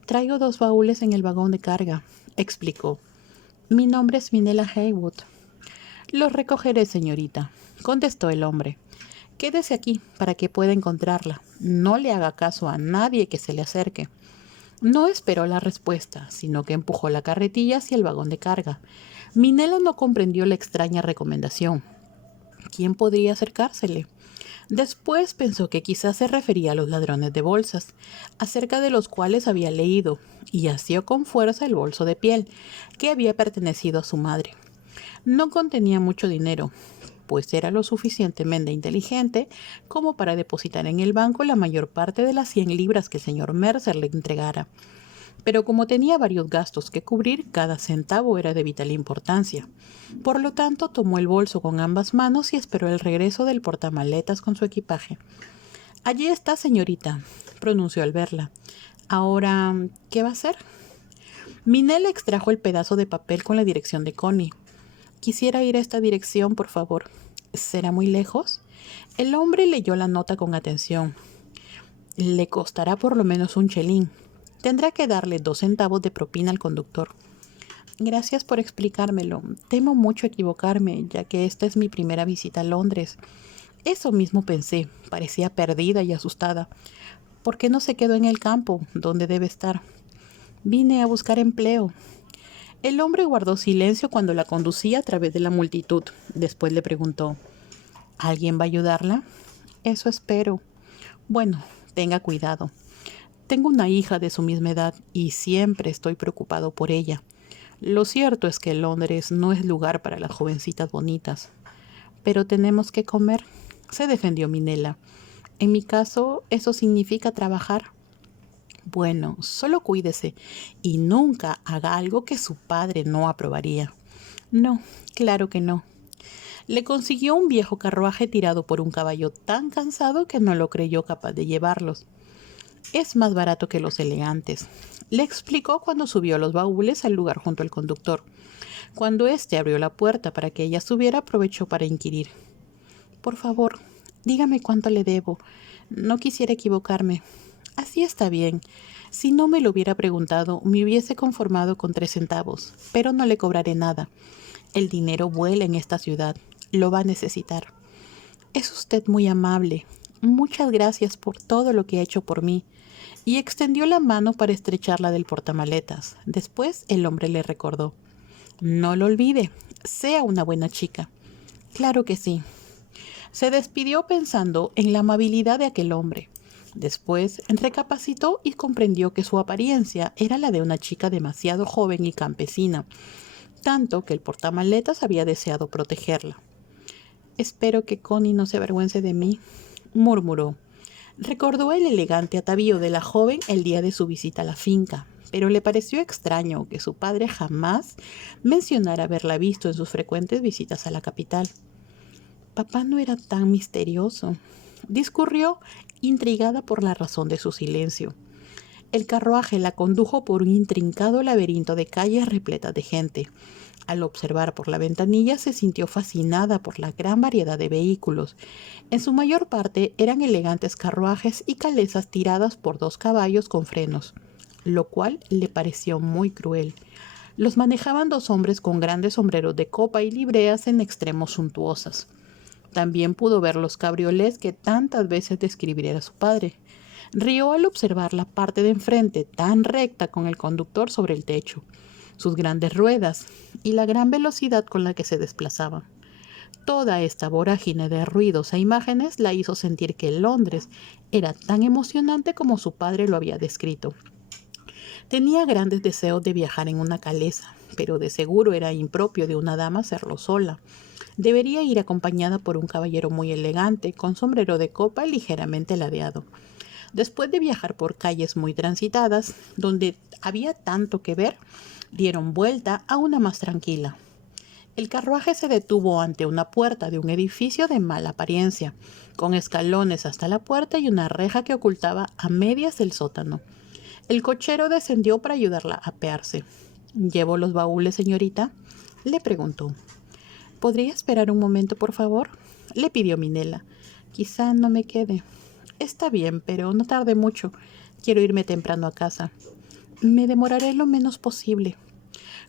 Traigo 2 baúles en el vagón de carga, explicó. Mi nombre es Minella Heywood. Los recogeré, señorita, contestó el hombre. Quédese aquí para que pueda encontrarla. No le haga caso a nadie que se le acerque. No esperó la respuesta, sino que empujó la carretilla hacia el vagón de carga. Minella no comprendió la extraña recomendación. ¿Quién podría acercársele? Después pensó que quizás se refería a los ladrones de bolsas, acerca de los cuales había leído, y asió con fuerza el bolso de piel, que había pertenecido a su madre. No contenía mucho dinero, pues era lo suficientemente inteligente como para depositar en el banco la mayor parte de las 100 libras que el señor Mercer le entregara. Pero como tenía varios gastos que cubrir, cada centavo era de vital importancia. Por lo tanto, tomó el bolso con ambas manos y esperó el regreso del portamaletas con su equipaje. Allí está, señorita, pronunció al verla. Ahora, ¿qué va a hacer? Minella extrajo el pedazo de papel con la dirección de Connie. Quisiera ir a esta dirección, por favor. ¿Será muy lejos? El hombre leyó la nota con atención. Le costará por lo menos un chelín. Tendrá que darle 2 centavos de propina al conductor. Gracias por explicármelo. Temo mucho equivocarme, ya que esta es mi primera visita a Londres. Eso mismo pensé. Parecía perdida y asustada. ¿Por qué no se quedó en el campo, donde debe estar? Vine a buscar empleo. El hombre guardó silencio cuando la conducía a través de la multitud. Después le preguntó, ¿alguien va a ayudarla? Eso espero. Bueno, tenga cuidado. Tengo una hija de su misma edad y siempre estoy preocupado por ella. Lo cierto es que Londres no es lugar para las jovencitas bonitas. Pero tenemos que comer, se defendió Minella. En mi caso, eso significa trabajar. Bueno, solo cuídese y nunca haga algo que su padre no aprobaría. No, claro que no. Le consiguió un viejo carruaje tirado por un caballo tan cansado que no lo creyó capaz de llevarlos. Es más barato que los elegantes, le explicó cuando subió los baúles al lugar junto al conductor. Cuando éste abrió la puerta para que ella subiera, aprovechó para inquirir. Por favor, dígame cuánto le debo. No quisiera equivocarme. Así está bien. Si no me lo hubiera preguntado, me hubiese conformado con 3 centavos, pero no le cobraré nada. El dinero vuela en esta ciudad. Lo va a necesitar. Es usted muy amable. Muchas gracias por todo lo que ha hecho por mí. Y extendió la mano para estrecharla del portamaletas. Después el hombre le recordó. No lo olvide. Sea una buena chica. Claro que sí. Se despidió pensando en la amabilidad de aquel hombre. Después recapacitó y comprendió que su apariencia era la de una chica demasiado joven y campesina, tanto que el portamaletas había deseado protegerla. Espero que Connie no se avergüence de mí, murmuró. Recordó el elegante atavío de la joven el día de su visita a la finca, pero le pareció extraño que su padre jamás mencionara haberla visto en sus frecuentes visitas a la capital. Papá no era tan misterioso, discurrió, intrigada por la razón de su silencio. El carruaje la condujo por un intrincado laberinto de calles repletas de gente. Al observar por la ventanilla se sintió fascinada por la gran variedad de vehículos. En su mayor parte eran elegantes carruajes y calesas tiradas por 2 caballos con frenos, lo cual le pareció muy cruel. Los manejaban 2 hombres con grandes sombreros de copa y libreas en extremo suntuosas. También pudo ver los cabriolés que tantas veces describiera su padre. Rió al observar la parte de enfrente tan recta con el conductor sobre el techo, sus grandes ruedas y la gran velocidad con la que se desplazaban. Toda esta vorágine de ruidos e imágenes la hizo sentir que Londres era tan emocionante como su padre lo había descrito. Tenía grandes deseos de viajar en una calesa, pero de seguro era impropio de una dama hacerlo sola. Debería ir acompañada por un caballero muy elegante, con sombrero de copa ligeramente ladeado. Después de viajar por calles muy transitadas, donde había tanto que ver, dieron vuelta a una más tranquila. El carruaje se detuvo ante una puerta de un edificio de mala apariencia, con escalones hasta la puerta y una reja que ocultaba a medias el sótano. El cochero descendió para ayudarla a apearse. ¿Llevo los baúles, señorita?, le preguntó. ¿Podría esperar un momento, por favor?, le pidió Minela. Quizá no me quede. Está bien, pero no tarde mucho. Quiero irme temprano a casa. Me demoraré lo menos posible.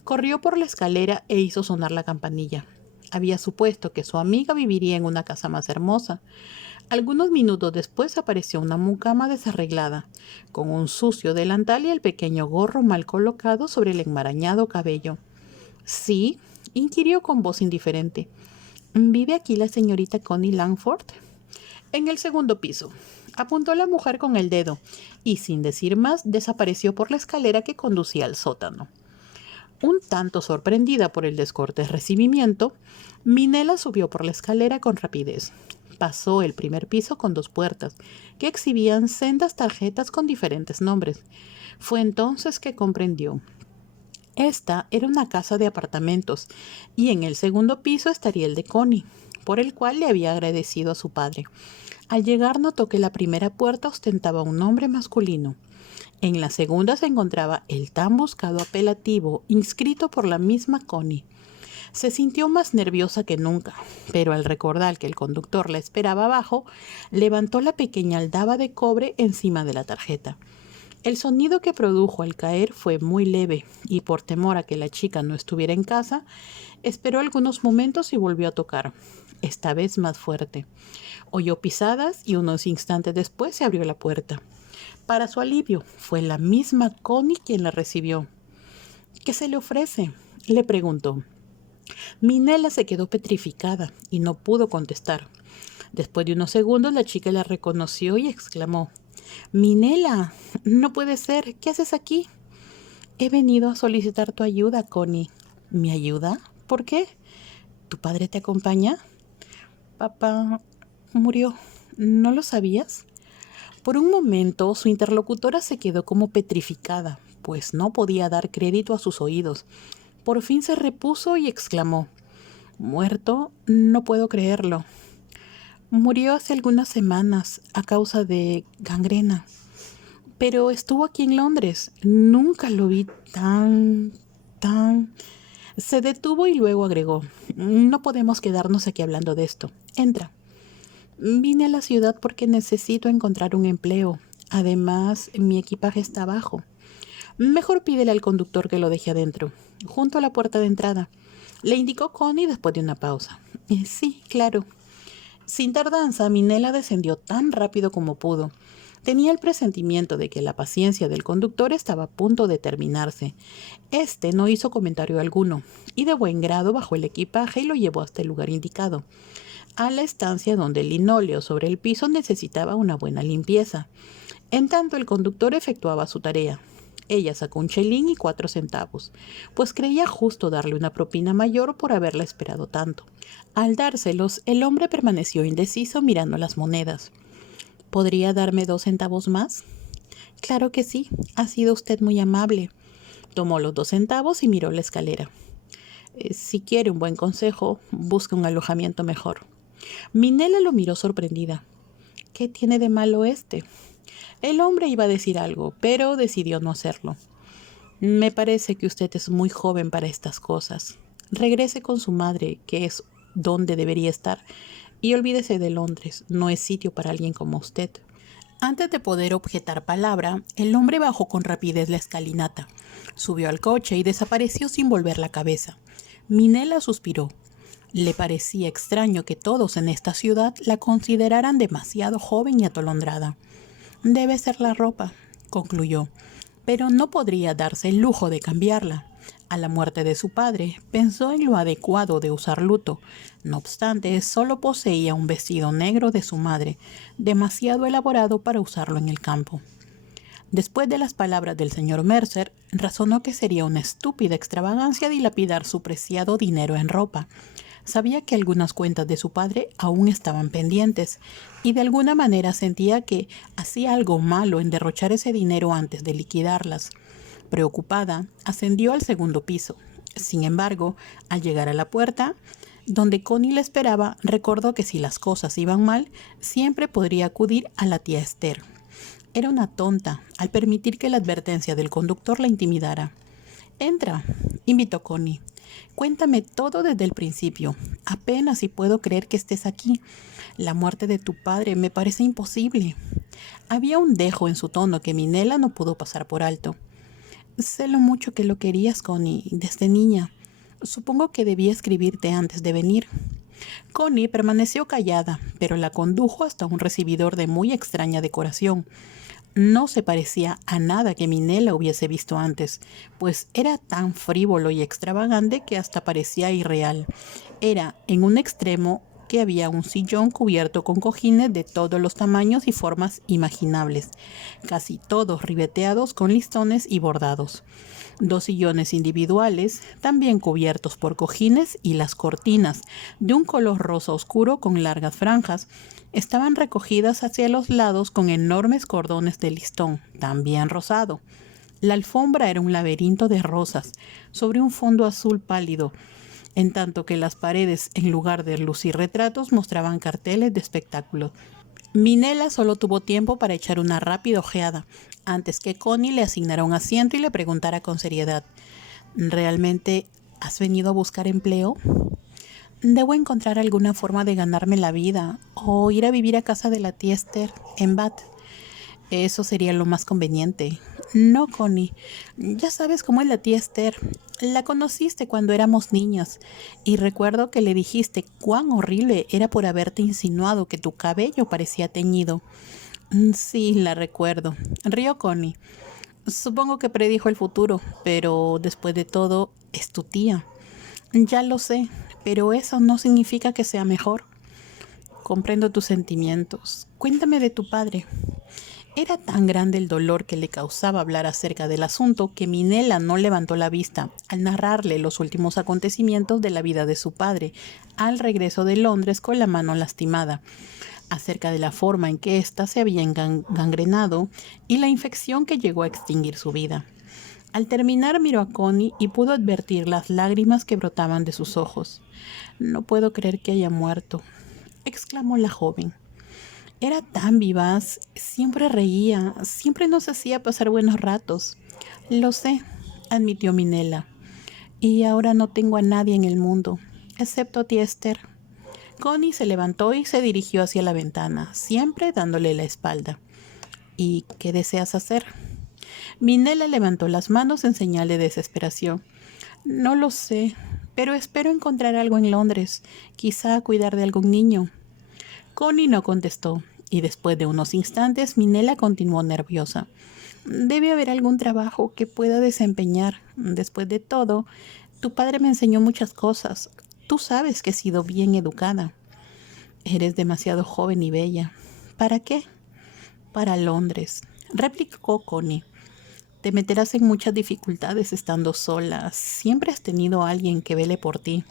Corrió por la escalera e hizo sonar la campanilla. Había supuesto que su amiga viviría en una casa más hermosa. Algunos minutos después apareció una mucama desarreglada, con un sucio delantal y el pequeño gorro mal colocado sobre el enmarañado cabello. ¿Sí?, inquirió con voz indiferente. ¿Vive aquí la señorita Connie Langford? En el segundo piso. Apuntó la mujer con el dedo y, sin decir más, desapareció por la escalera que conducía al sótano. Un tanto sorprendida por el descortés recibimiento, Minela subió por la escalera con rapidez. Pasó el primer piso con 2 puertas, que exhibían sendas tarjetas con diferentes nombres. Fue entonces que comprendió. Esta era una casa de apartamentos, y en el segundo piso estaría el de Connie, por el cual le había agradecido a su padre. Al llegar notó que la primera puerta ostentaba un nombre masculino. En la segunda se encontraba el tan buscado apelativo, inscrito por la misma Connie. Se sintió más nerviosa que nunca, pero al recordar que el conductor la esperaba abajo, levantó la pequeña aldaba de cobre encima de la tarjeta. El sonido que produjo al caer fue muy leve, y por temor a que la chica no estuviera en casa, esperó algunos momentos y volvió a tocar, esta vez más fuerte. Oyó pisadas y unos instantes después se abrió la puerta. Para su alivio, fue la misma Connie quien la recibió. ¿Qué se le ofrece?, le preguntó. Minela se quedó petrificada y no pudo contestar. Después de unos segundos, la chica la reconoció y exclamó: «Minela, no puede ser. ¿Qué haces aquí?» «He venido a solicitar tu ayuda, Connie». «¿Mi ayuda? ¿Por qué? ¿Tu padre te acompaña?» «Papá murió. ¿No lo sabías?» Por un momento su interlocutora se quedó como petrificada, pues no podía dar crédito a sus oídos. Por fin se repuso y exclamó: «¿Muerto? No puedo creerlo». «Murió hace algunas semanas a causa de gangrena. Pero estuvo aquí en Londres. Nunca lo vi tan... Se detuvo y luego agregó: «No podemos quedarnos aquí hablando de esto. Entra». «Vine a la ciudad porque necesito encontrar un empleo. Además, mi equipaje está abajo». «Mejor pídele al conductor que lo deje adentro, junto a la puerta de entrada», le indicó Connie después de una pausa. «Sí, claro». Sin tardanza, Minela descendió tan rápido como pudo. Tenía el presentimiento de que la paciencia del conductor estaba a punto de terminarse. Este no hizo comentario alguno, y de buen grado bajó el equipaje y lo llevó hasta el lugar indicado, a la estancia donde el linóleo sobre el piso necesitaba una buena limpieza. En tanto, el conductor efectuaba su tarea. Ella sacó un chelín y 4 centavos, pues creía justo darle una propina mayor por haberla esperado tanto. Al dárselos, el hombre permaneció indeciso mirando las monedas. «¿Podría darme 2 centavos más?» «Claro que sí. Ha sido usted muy amable». Tomó los 2 centavos y miró la escalera. «Si quiere un buen consejo, busque un alojamiento mejor». Minela lo miró sorprendida. «¿Qué tiene de malo este?» El hombre iba a decir algo, pero decidió no hacerlo. «Me parece que usted es muy joven para estas cosas», Regrese con su madre, que es donde debería estar, y olvídese de Londres. No es sitio para alguien como usted. Antes de poder objetar palabra, el hombre bajó con rapidez la escalinata, subió al coche y desapareció sin volver la cabeza. Minela suspiró. Le parecía extraño que todos en esta ciudad la consideraran demasiado joven y atolondrada. Debe ser la ropa, concluyó, pero no podría darse el lujo de cambiarla. A la muerte de su padre, pensó en lo adecuado de usar luto. No obstante, solo poseía un vestido negro de su madre, demasiado elaborado para usarlo en el campo. Después de las palabras del señor Mercer, razonó que sería una estúpida extravagancia dilapidar su preciado dinero en ropa. Sabía que algunas cuentas de su padre aún estaban pendientes y de alguna manera sentía que hacía algo malo en derrochar ese dinero antes de liquidarlas. Preocupada, ascendió al segundo piso. Sin embargo, al llegar a la puerta, donde Connie le esperaba, recordó que si las cosas iban mal, siempre podría acudir a la tía Esther. Era una tonta al permitir que la advertencia del conductor la intimidara. «Entra», invitó Connie. «Cuéntame todo desde el principio. Apenas si puedo creer que estés aquí. La muerte de tu padre me parece imposible». Había un dejo en su tono que Minela no pudo pasar por alto. «Sé lo mucho que lo querías, Connie, desde niña. Supongo que debí escribirte antes de venir». Connie permaneció callada, pero la condujo hasta un recibidor de muy extraña decoración. No se parecía a nada que Minela hubiese visto antes, pues era tan frívolo y extravagante que hasta parecía irreal. Era, en un extremo, que había un sillón cubierto con cojines de todos los tamaños y formas imaginables, casi todos ribeteados con listones y bordados. Dos sillones individuales, también cubiertos por cojines, y las cortinas, de un color rosa oscuro con largas franjas, estaban recogidas hacia los lados con enormes cordones de listón, también rosado. La alfombra era un laberinto de rosas, sobre un fondo azul pálido, en tanto que las paredes, en lugar de lucir retratos, mostraban carteles de espectáculos. Minela solo tuvo tiempo para echar una rápida ojeada, antes que Connie le asignara un asiento y le preguntara con seriedad: «¿Realmente has venido a buscar empleo?» «Debo encontrar alguna forma de ganarme la vida, o ir a vivir a casa de la tía Esther, en Bath». «Eso sería lo más conveniente». «No, Connie. Ya sabes cómo es la tía Esther. La conociste cuando éramos niñas, y recuerdo que le dijiste cuán horrible era por haberte insinuado que tu cabello parecía teñido». «Sí, la recuerdo», rió Connie. «Supongo que predijo el futuro, pero después de todo es tu tía». «Ya lo sé, pero eso no significa que sea mejor». «Comprendo tus sentimientos. Cuéntame de tu padre». Era tan grande el dolor que le causaba hablar acerca del asunto que Minela no levantó la vista al narrarle los últimos acontecimientos de la vida de su padre al regreso de Londres con la mano lastimada, acerca de la forma en que ésta se había gangrenado y la infección que llegó a extinguir su vida. Al terminar miró a Connie y pudo advertir las lágrimas que brotaban de sus ojos. «No puedo creer que haya muerto», exclamó la joven. «Era tan vivaz, siempre reía, siempre nos hacía pasar buenos ratos». «Lo sé», admitió Minela. «Y ahora no tengo a nadie en el mundo, excepto a tía Esther». Connie se levantó y se dirigió hacia la ventana, siempre dándole la espalda. «¿Y qué deseas hacer?» Minela levantó las manos en señal de desesperación. «No lo sé, pero espero encontrar algo en Londres, quizá cuidar de algún niño». Connie no contestó, y después de unos instantes Minela continuó nerviosa. «Debe haber algún trabajo que pueda desempeñar. Después de todo, tu padre me enseñó muchas cosas. Tú sabes que he sido bien educada». «Eres demasiado joven y bella». «¿Para qué?» «Para Londres», replicó Connie. «Te meterás en muchas dificultades estando sola. Siempre has tenido a alguien que vele por ti».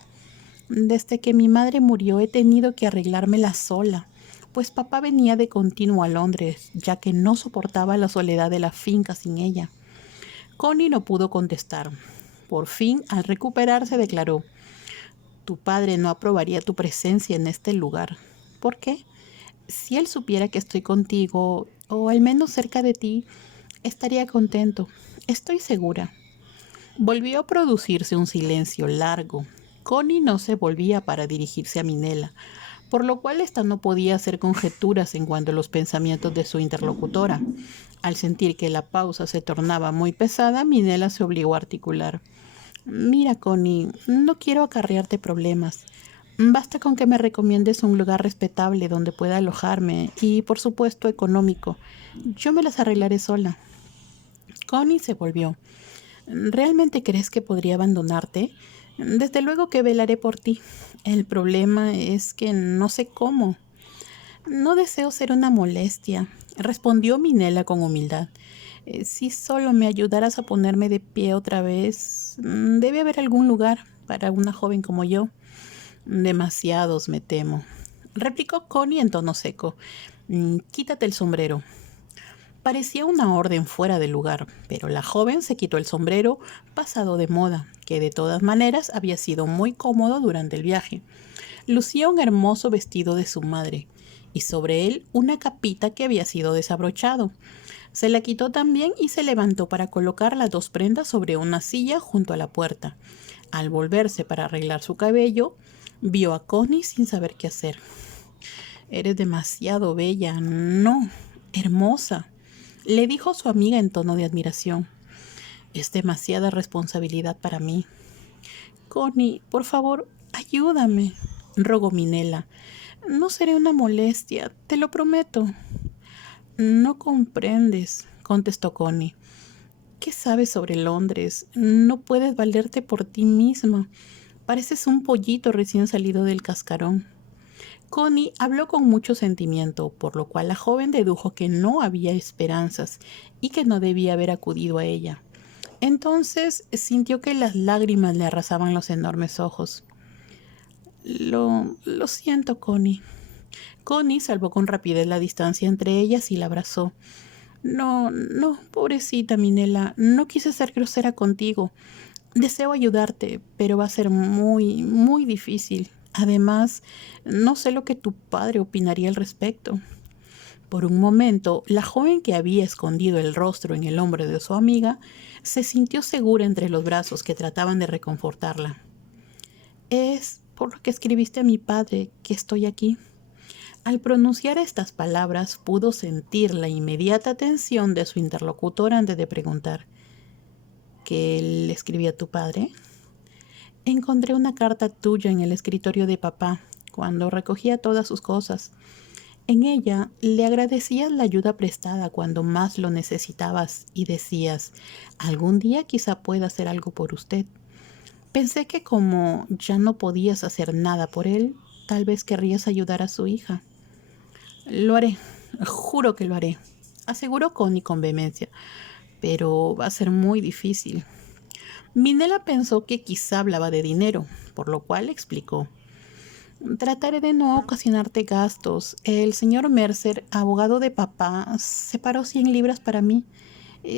«Desde que mi madre murió he tenido que arreglármela sola, pues papá venía de continuo a Londres, ya que no soportaba la soledad de la finca sin ella». Connie no pudo contestar. Por fin, al recuperarse, declaró: «Tu padre no aprobaría tu presencia en este lugar». «¿Por qué?» «Si él supiera que estoy contigo, o al menos cerca de ti, estaría contento. Estoy segura». Volvió a producirse un silencio largo. Connie no se volvía para dirigirse a Minela, por lo cual ésta no podía hacer conjeturas en cuanto a los pensamientos de su interlocutora. Al sentir que la pausa se tornaba muy pesada, Minela se obligó a articular. Mira, Connie, no quiero acarrearte problemas. Basta con que me recomiendes un lugar respetable donde pueda alojarme y, por supuesto, económico. Yo me las arreglaré sola. Connie se volvió. ¿Realmente crees que podría abandonarte? Desde luego que velaré por ti. El problema es que no sé cómo. No deseo ser una molestia, respondió Minela con humildad. Si solo me ayudaras a ponerme de pie otra vez, debe haber algún lugar para una joven como yo. Demasiados, me temo, replicó Connie en tono seco. Quítate el sombrero. Parecía una orden fuera de lugar, pero la joven se quitó el sombrero pasado de moda, que de todas maneras había sido muy cómodo durante el viaje. Lucía un hermoso vestido de su madre, y sobre él una capita que había sido desabrochado. Se la quitó también y se levantó para colocar las dos prendas sobre una silla junto a la puerta. Al volverse para arreglar su cabello, vio a Connie sin saber qué hacer. Eres demasiado bella, no, hermosa, le dijo su amiga en tono de admiración. Es demasiada responsabilidad para mí. Connie, por favor, ayúdame, rogó Minela. No seré una molestia, te lo prometo. No comprendes, contestó Connie. ¿Qué sabes sobre Londres? No puedes valerte por ti misma. Pareces un pollito recién salido del cascarón. Connie habló con mucho sentimiento, por lo cual la joven dedujo que no había esperanzas y que no debía haber acudido a ella. Entonces sintió que las lágrimas le arrasaban los enormes ojos. Lo siento, Connie. Connie salvó con rapidez la distancia entre ellas y la abrazó. No, pobrecita Minela, no quise ser grosera contigo. Deseo ayudarte, pero va a ser muy, muy difícil. Además, no sé lo que tu padre opinaría al respecto. Por un momento, la joven que había escondido el rostro en el hombro de su amiga se sintió segura entre los brazos que trataban de reconfortarla. Es por lo que escribiste a mi padre que estoy aquí. Al pronunciar estas palabras, pudo sentir la inmediata tensión de su interlocutor antes de preguntar: ¿qué le escribí a tu padre? Encontré una carta tuya en el escritorio de papá cuando recogía todas sus cosas. En ella le agradecías la ayuda prestada cuando más lo necesitabas y decías: algún día quizá pueda hacer algo por usted. Pensé que como ya no podías hacer nada por él, tal vez querrías ayudar a su hija. Lo haré, juro que lo haré, aseguró Connie con vehemencia, pero va a ser muy difícil. Minela pensó que quizá hablaba de dinero, por lo cual explicó: trataré de no ocasionarte gastos. El señor Mercer, abogado de papá, separó 100 libras para mí.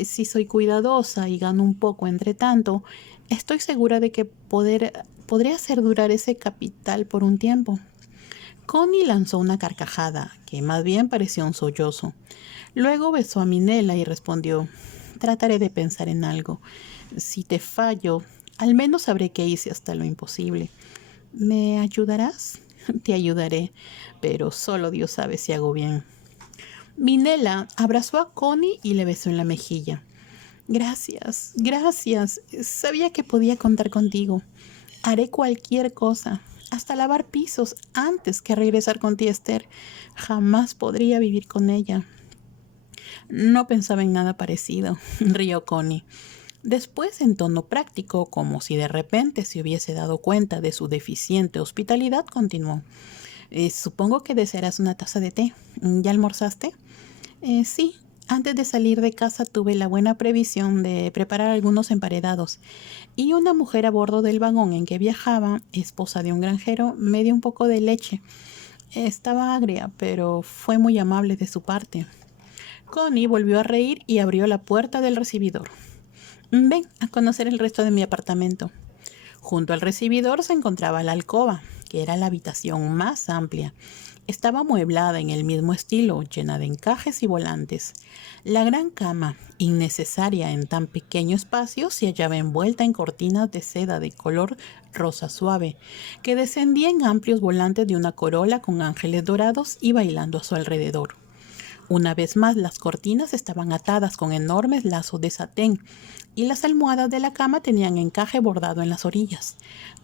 Si soy cuidadosa y gano un poco entre tanto, estoy segura de que podré hacer durar ese capital por un tiempo. Connie lanzó una carcajada, que más bien parecía un sollozo. Luego besó a Minela y respondió: trataré de pensar en algo. Si te fallo, al menos sabré que hice hasta lo imposible. ¿Me ayudarás? Te ayudaré, pero solo Dios sabe si hago bien. Minela abrazó a Connie y le besó en la mejilla. Gracias, gracias. Sabía que podía contar contigo. Haré cualquier cosa, hasta lavar pisos antes que regresar con ti, Esther. Jamás podría vivir con ella. No pensaba en nada parecido, rió Connie. Después, en tono práctico, como si de repente se hubiese dado cuenta de su deficiente hospitalidad, continuó: supongo que desearás una taza de té. ¿Ya almorzaste? Sí. Antes de salir de casa tuve la buena previsión de preparar algunos emparedados, y una mujer a bordo del vagón en que viajaba, esposa de un granjero, me dio un poco de leche. Estaba agria, pero fue muy amable de su parte. Connie volvió a reír y abrió la puerta del recibidor. Ven a conocer el resto de mi apartamento. Junto al recibidor se encontraba la alcoba, que era la habitación más amplia. Estaba amueblada en el mismo estilo, llena de encajes y volantes. La gran cama, innecesaria en tan pequeño espacio, se hallaba envuelta en cortinas de seda de color rosa suave, que descendía en amplios volantes de una corola con ángeles dorados y bailando a su alrededor. Una vez más, las cortinas estaban atadas con enormes lazos de satén y las almohadas de la cama tenían encaje bordado en las orillas.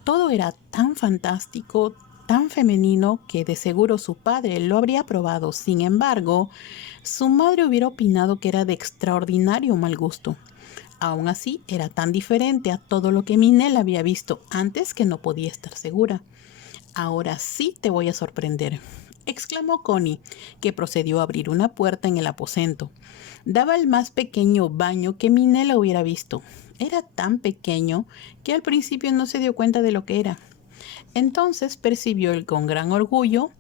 Todo era tan fantástico, tan femenino, que de seguro su padre lo habría probado. Sin embargo, su madre hubiera opinado que era de extraordinario mal gusto. Aún así, era tan diferente a todo lo que Minella había visto antes que no podía estar segura. «Ahora sí te voy a sorprender», exclamó Connie, que procedió a abrir una puerta en el aposento. Daba el más pequeño baño que Minella hubiera visto. Era tan pequeño que al principio no se dio cuenta de lo que era. Entonces percibió con gran orgullo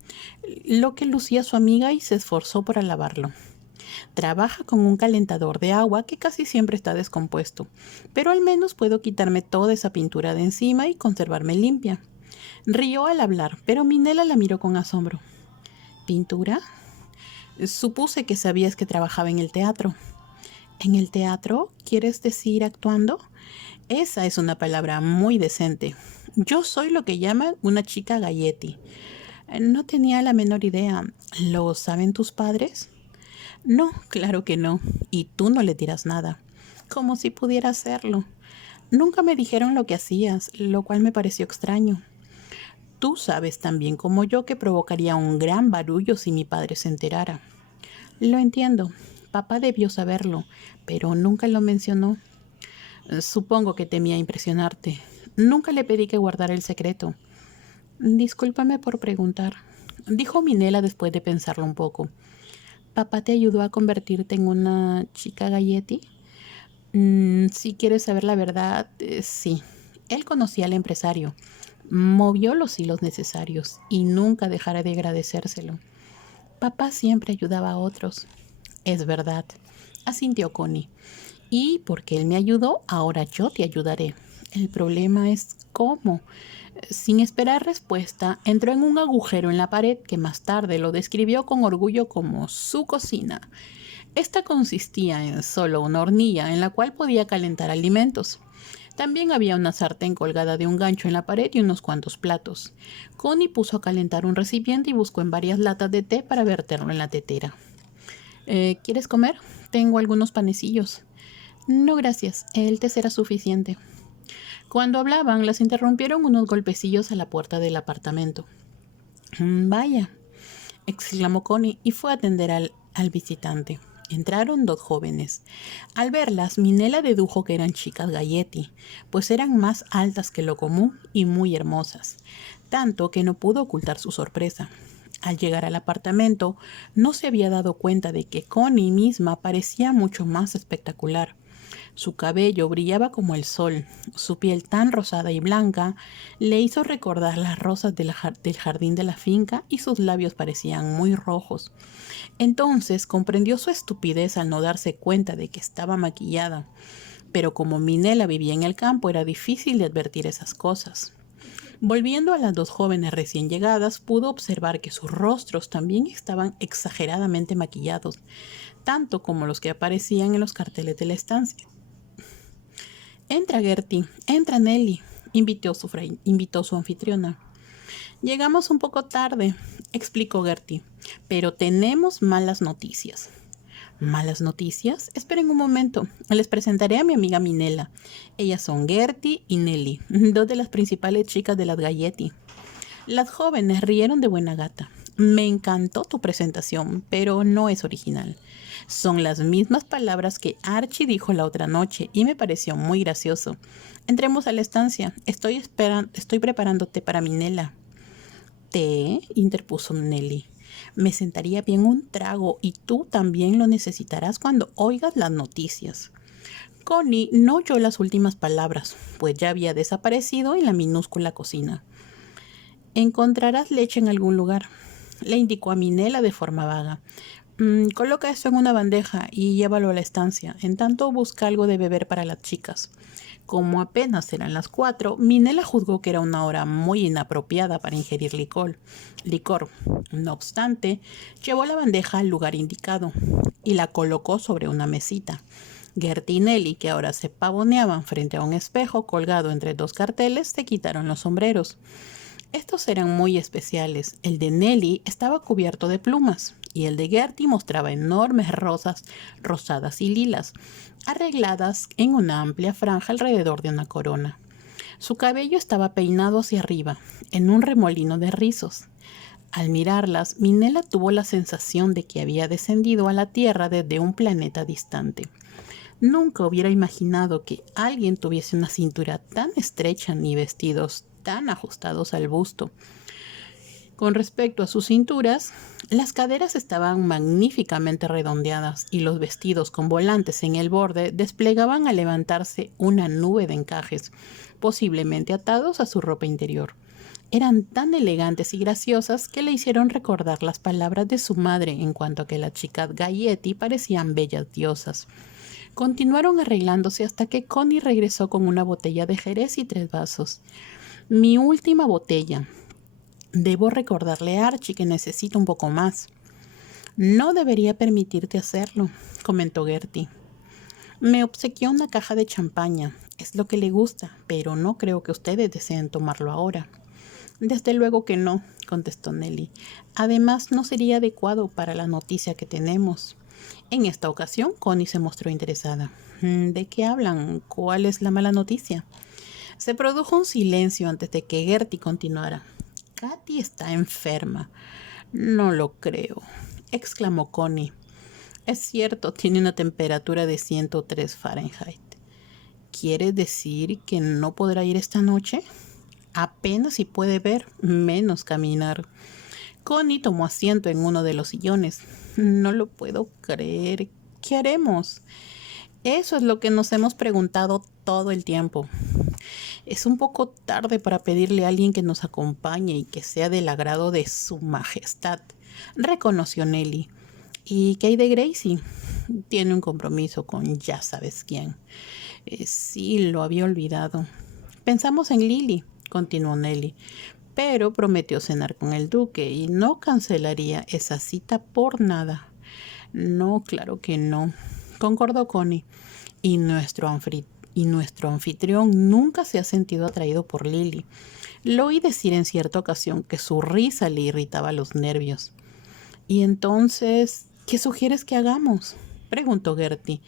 lo que lucía su amiga y se esforzó por alabarlo. «Trabaja con un calentador de agua que casi siempre está descompuesto, pero al menos puedo quitarme toda esa pintura de encima y conservarme limpia». Rió al hablar, pero Minella la miró con asombro. «¿Pintura? Supuse que sabías que trabajaba en el teatro». «¿En el teatro? ¿Quieres decir actuando?» «Esa es una palabra muy decente. Yo soy lo que llaman una chica Galletti». «No tenía la menor idea. ¿Lo saben tus padres?» «No, claro que no. Y tú no le dirás nada». «Como si pudiera hacerlo. Nunca me dijeron lo que hacías, lo cual me pareció extraño». «Tú sabes tan bien como yo que provocaría un gran barullo si mi padre se enterara». «Lo entiendo. Papá debió saberlo, pero nunca lo mencionó». «Supongo que temía impresionarte. Nunca le pedí que guardara el secreto». «Discúlpame por preguntar», dijo Minella después de pensarlo un poco. «¿Papá te ayudó a convertirte en una chica Galletti?» Si quieres saber la verdad, sí. Él conocía al empresario, movió los hilos necesarios y nunca dejará de agradecérselo. «Papá siempre ayudaba a otros». «Es verdad», asintió Connie. «Y porque él me ayudó, ahora yo te ayudaré. El problema es cómo». Sin esperar respuesta, entró en un agujero en la pared que más tarde lo describió con orgullo como su cocina. Esta consistía en solo una hornilla en la cual podía calentar alimentos. También había una sartén colgada de un gancho en la pared y unos cuantos platos. Connie puso a calentar un recipiente y buscó en varias latas de té para verterlo en la tetera. «¿Quieres comer? Tengo algunos panecillos». «No, gracias. El té será suficiente». Cuando hablaban, las interrumpieron unos golpecillos a la puerta del apartamento. «Vaya», exclamó Connie y fue a atender al visitante. Entraron dos jóvenes. Al verlas, Minella dedujo que eran chicas Galletti, pues eran más altas que lo común y muy hermosas, tanto que no pudo ocultar su sorpresa. Al llegar al apartamento, no se había dado cuenta de que Connie misma parecía mucho más espectacular. Su cabello brillaba como el sol, su piel tan rosada y blanca le hizo recordar las rosas del jardín de la finca y sus labios parecían muy rojos. Entonces comprendió su estupidez al no darse cuenta de que estaba maquillada, pero como Minella vivía en el campo era difícil de advertir esas cosas. Volviendo a las dos jóvenes recién llegadas, pudo observar que sus rostros también estaban exageradamente maquillados, tanto como los que aparecían en los carteles de la estancia. «Entra, Gertie, entra, Nelly», invitó su anfitriona. «Llegamos un poco tarde», explicó Gertie, «pero tenemos malas noticias». «¿Malas noticias? Esperen un momento. Les presentaré a mi amiga Minella. Ellas son Gertie y Nelly, dos de las principales chicas de las Galletti». Las jóvenes rieron de buena gata. «Me encantó tu presentación, pero no es original. Son las mismas palabras que Archie dijo la otra noche y me pareció muy gracioso. Entremos a la estancia. Estoy preparando té para Minella». «¿Té?», interpuso Nelly. «Me sentaría bien un trago y tú también lo necesitarás cuando oigas las noticias». Connie no oyó las últimas palabras, pues ya había desaparecido en la minúscula cocina. «Encontrarás leche en algún lugar», le indicó a Minella de forma vaga. «Coloca esto en una bandeja y llévalo a la estancia. En tanto, busca algo de beber para las chicas». Como apenas eran las 4, Minela juzgó que era una hora muy inapropiada para ingerir licor. No obstante, llevó la bandeja al lugar indicado y la colocó sobre una mesita. Gertie y Nelly, que ahora se pavoneaban frente a un espejo colgado entre dos carteles, se quitaron los sombreros. Estos eran muy especiales. El de Nelly estaba cubierto de plumas y el de Gertie mostraba enormes rosas rosadas y lilas, arregladas en una amplia franja alrededor de una corona. Su cabello estaba peinado hacia arriba, en un remolino de rizos. Al mirarlas, Minela tuvo la sensación de que había descendido a la Tierra desde un planeta distante. Nunca hubiera imaginado que alguien tuviese una cintura tan estrecha ni vestidos tan ajustados al busto. Con respecto a sus cinturas, las caderas estaban magníficamente redondeadas y los vestidos con volantes en el borde desplegaban al levantarse una nube de encajes, posiblemente atados a su ropa interior. Eran tan elegantes y graciosas que le hicieron recordar las palabras de su madre en cuanto a que las chicas Gaietti parecían bellas diosas. Continuaron arreglándose hasta que Connie regresó con una botella de jerez y 3 vasos. Mi última botella. Debo recordarle a Archie que necesito un poco más. No debería permitirte hacerlo, comentó Gertie. Me obsequió una caja de champaña. Es lo que le gusta, pero no creo que ustedes deseen tomarlo ahora. Desde luego que no, contestó Nelly. Además, no sería adecuado para la noticia que tenemos. En esta ocasión, Connie se mostró interesada. ¿De qué hablan? ¿Cuál es la mala noticia? Se produjo un silencio antes de que Gertie continuara. Katy está enferma. No lo creo, exclamó Connie. Es cierto, tiene una temperatura de 103 Fahrenheit. ¿Quiere decir que no podrá ir esta noche? Apenas si puede ver, menos caminar. Connie tomó asiento en uno de los sillones. No lo puedo creer. ¿Qué haremos? Eso es lo que nos hemos preguntado todo el tiempo. Es un poco tarde para pedirle a alguien que nos acompañe y que sea del agrado de su majestad, reconoció Nelly. ¿Y qué hay de Gracie? Tiene un compromiso con ya sabes quién. Sí, lo había olvidado. Pensamos en Lily, continuó Nelly, pero prometió cenar con el duque y no cancelaría esa cita por nada. No, claro que no, concordó Connie. Y nuestro anfitrión nunca se ha sentido atraído por Lily. Lo oí decir en cierta ocasión que su risa le irritaba los nervios. ¿Y entonces qué sugieres que hagamos?, preguntó Gertie.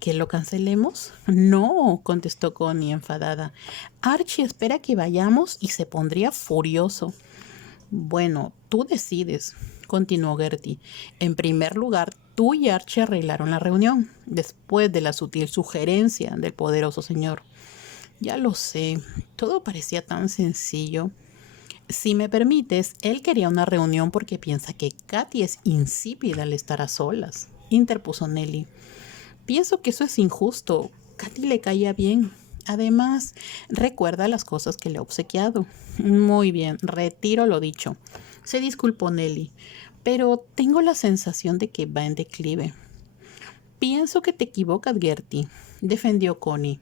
¿Que lo cancelemos? No, contestó Connie enfadada. Archie espera que vayamos y se pondría furioso. Bueno, tú decides, continuó Gertie. En primer lugar, tú y Archie arreglaron la reunión, después de la sutil sugerencia del poderoso señor. Ya lo sé, todo parecía tan sencillo. Si me permites, él quería una reunión porque piensa que Katy es insípida al estar a solas, interpuso Nelly. Pienso que eso es injusto. Katy le caía bien. Además, recuerda las cosas que le ha obsequiado. Muy bien, retiro lo dicho. Se disculpó Nelly, pero tengo la sensación de que va en declive. Pienso que te equivocas, Gertie, defendió Connie.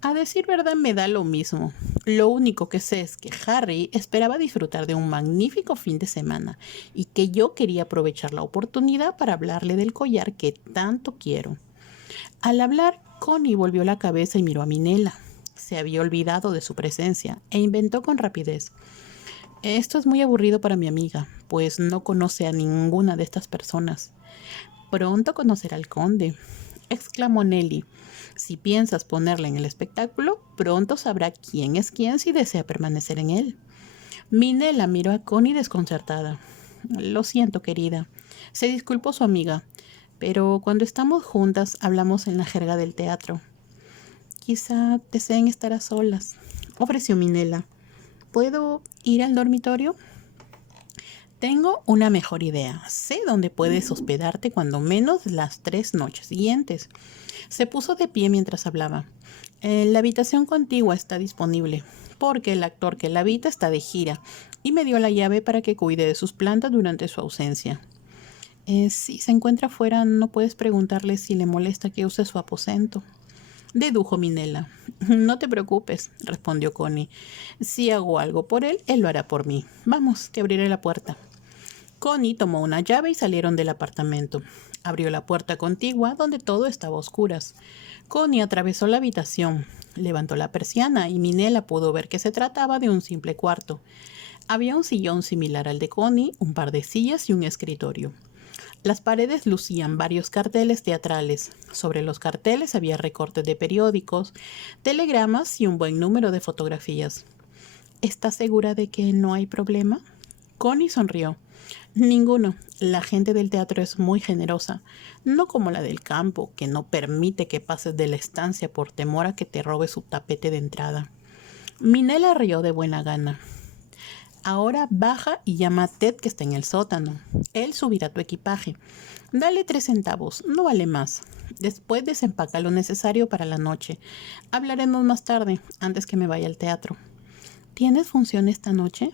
A decir verdad me da lo mismo. Lo único que sé es que Harry esperaba disfrutar de un magnífico fin de semana y que yo quería aprovechar la oportunidad para hablarle del collar que tanto quiero. Al hablar, Connie volvió la cabeza y miró a Minela. Se había olvidado de su presencia e inventó con rapidez. Esto es muy aburrido para mi amiga, pues no conoce a ninguna de estas personas. Pronto conocerá al conde, exclamó Nelly. Si piensas ponerla en el espectáculo, pronto sabrá quién es quién si desea permanecer en él. Minela miró a Connie desconcertada. Lo siento, querida. Se disculpó su amiga. Pero cuando estamos juntas hablamos en la jerga del teatro. Quizá deseen estar a solas, ofreció Minela. ¿Puedo ir al dormitorio? Tengo una mejor idea. Sé dónde puedes hospedarte cuando menos las 3 noches siguientes. Se puso de pie mientras hablaba. La habitación contigua está disponible, porque el actor que la habita está de gira y me dio la llave para que cuide de sus plantas durante su ausencia. Si se encuentra afuera, no puedes preguntarle si le molesta que use su aposento. dedujo Minela. No te preocupes, respondió Connie. Si hago algo por él, él lo hará por mí. Vamos, te abriré la puerta. Connie tomó una llave y salieron del apartamento. Abrió la puerta contigua donde todo estaba a oscuras. Connie atravesó la habitación, levantó la persiana y Minela pudo ver que se trataba de un simple cuarto. Había un sillón similar al de Connie, un par de sillas y un escritorio. Las paredes lucían varios carteles teatrales. Sobre los carteles había recortes de periódicos, telegramas y un buen número de fotografías. ¿Estás segura de que no hay problema? Connie sonrió. Ninguno. La gente del teatro es muy generosa, no como la del campo, que no permite que pases de la estancia por temor a que te robe su tapete de entrada. Minela rió de buena gana. Ahora baja y llama a Ted que está en el sótano. Él subirá tu equipaje. Dale 3 centavos, no vale más. Después desempaca lo necesario para la noche. Hablaremos más tarde, antes que me vaya al teatro. ¿Tienes función esta noche?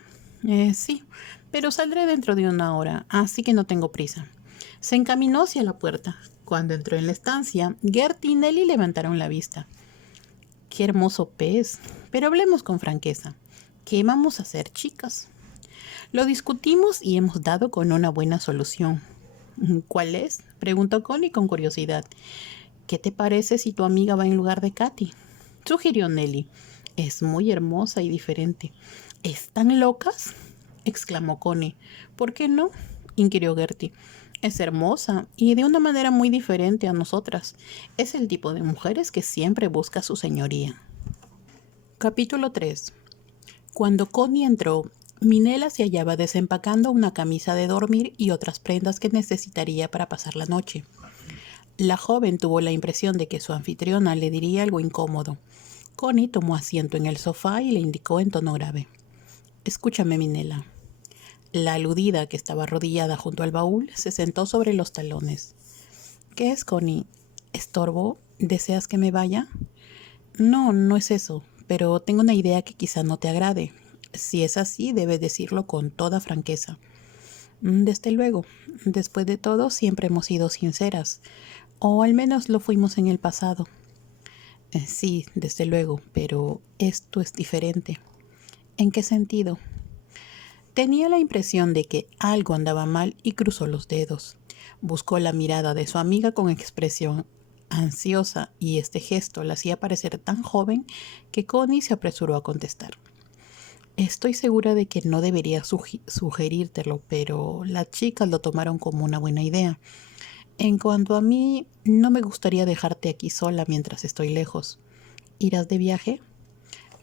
Sí, pero saldré dentro de 1 hora, así que no tengo prisa. Se encaminó hacia la puerta. Cuando entró en la estancia, Gert y Nelly levantaron la vista. ¡Qué hermoso pez! Pero hablemos con franqueza. ¿Qué vamos a hacer, chicas? Lo discutimos y hemos dado con una buena solución. ¿Cuál es? Preguntó Connie con curiosidad. ¿Qué te parece si tu amiga va en lugar de Katy? Sugirió Nelly. Es muy hermosa y diferente. ¿Están locas? Exclamó Connie. ¿Por qué no? Inquirió Gertie. Es hermosa y de una manera muy diferente a nosotras. Es el tipo de mujeres que siempre busca su señoría. Capítulo 3. Cuando Connie entró, Minela se hallaba desempacando una camisa de dormir y otras prendas que necesitaría para pasar la noche. La joven tuvo la impresión de que su anfitriona le diría algo incómodo. Connie tomó asiento en el sofá y le indicó en tono grave. Escúchame, Minela. La aludida, que estaba arrodillada junto al baúl, se sentó sobre los talones. ¿Qué es, Connie? ¿Estorbo? ¿Deseas que me vaya? No, no es eso, pero tengo una idea que quizá no te agrade. Si es así, debes decirlo con toda franqueza. Desde luego, después de todo, siempre hemos sido sinceras, o al menos lo fuimos en el pasado. Sí, desde luego, pero esto es diferente. ¿En qué sentido? Tenía la impresión de que algo andaba mal y cruzó los dedos. Buscó la mirada de su amiga con expresión ansiosa y este gesto la hacía parecer tan joven que Connie se apresuró a contestar. Estoy segura de que no debería sugerírtelo, pero las chicas lo tomaron como una buena idea. En cuanto a mí, no me gustaría dejarte aquí sola mientras estoy lejos. ¿Irás de viaje?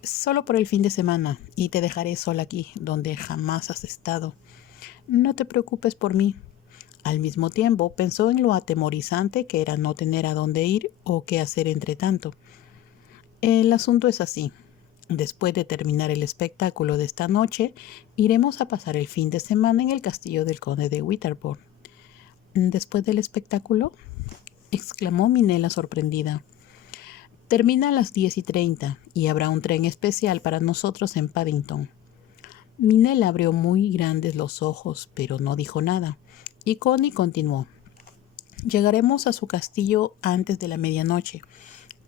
Solo por el fin de semana y te dejaré sola aquí, donde jamás has estado. No te preocupes por mí. Al mismo tiempo pensó en lo atemorizante que era no tener a dónde ir o qué hacer entre tanto. El asunto es así. Después de terminar el espectáculo de esta noche, iremos a pasar el fin de semana en el castillo del conde de Winterborne. ¿Después del espectáculo? Exclamó Minela sorprendida. Termina a las 10:30 y habrá un tren especial para nosotros en Paddington. Minela abrió muy grandes los ojos, pero no dijo nada, y Connie continuó. Llegaremos a su castillo antes de la medianoche,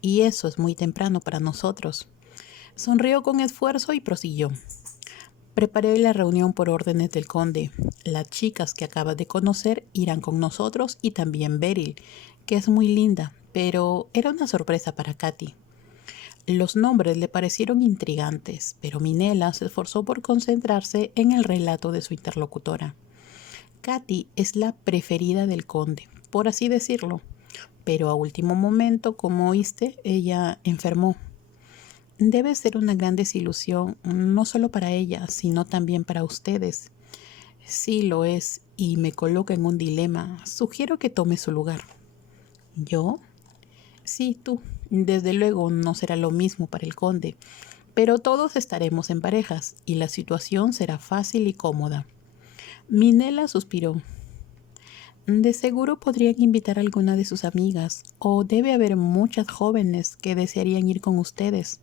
y eso es muy temprano para nosotros. Sonrió con esfuerzo y prosiguió. Preparé la reunión por órdenes del conde. Las chicas que acabas de conocer irán con nosotros y también Beryl, que es muy linda, pero era una sorpresa para Katy. Los nombres le parecieron intrigantes, pero Minela se esforzó por concentrarse en el relato de su interlocutora. Katy es la preferida del conde, por así decirlo, pero a último momento, como oíste, ella enfermó. Debe ser una gran desilusión, no solo para ella, sino también para ustedes. Sí lo es, y me coloca en un dilema. Sugiero que tome su lugar. ¿Yo? Sí, tú. Desde luego no será lo mismo para el conde, pero todos estaremos en parejas, y la situación será fácil y cómoda. Minela suspiró. De seguro podrían invitar a alguna de sus amigas, o debe haber muchas jóvenes que desearían ir con ustedes.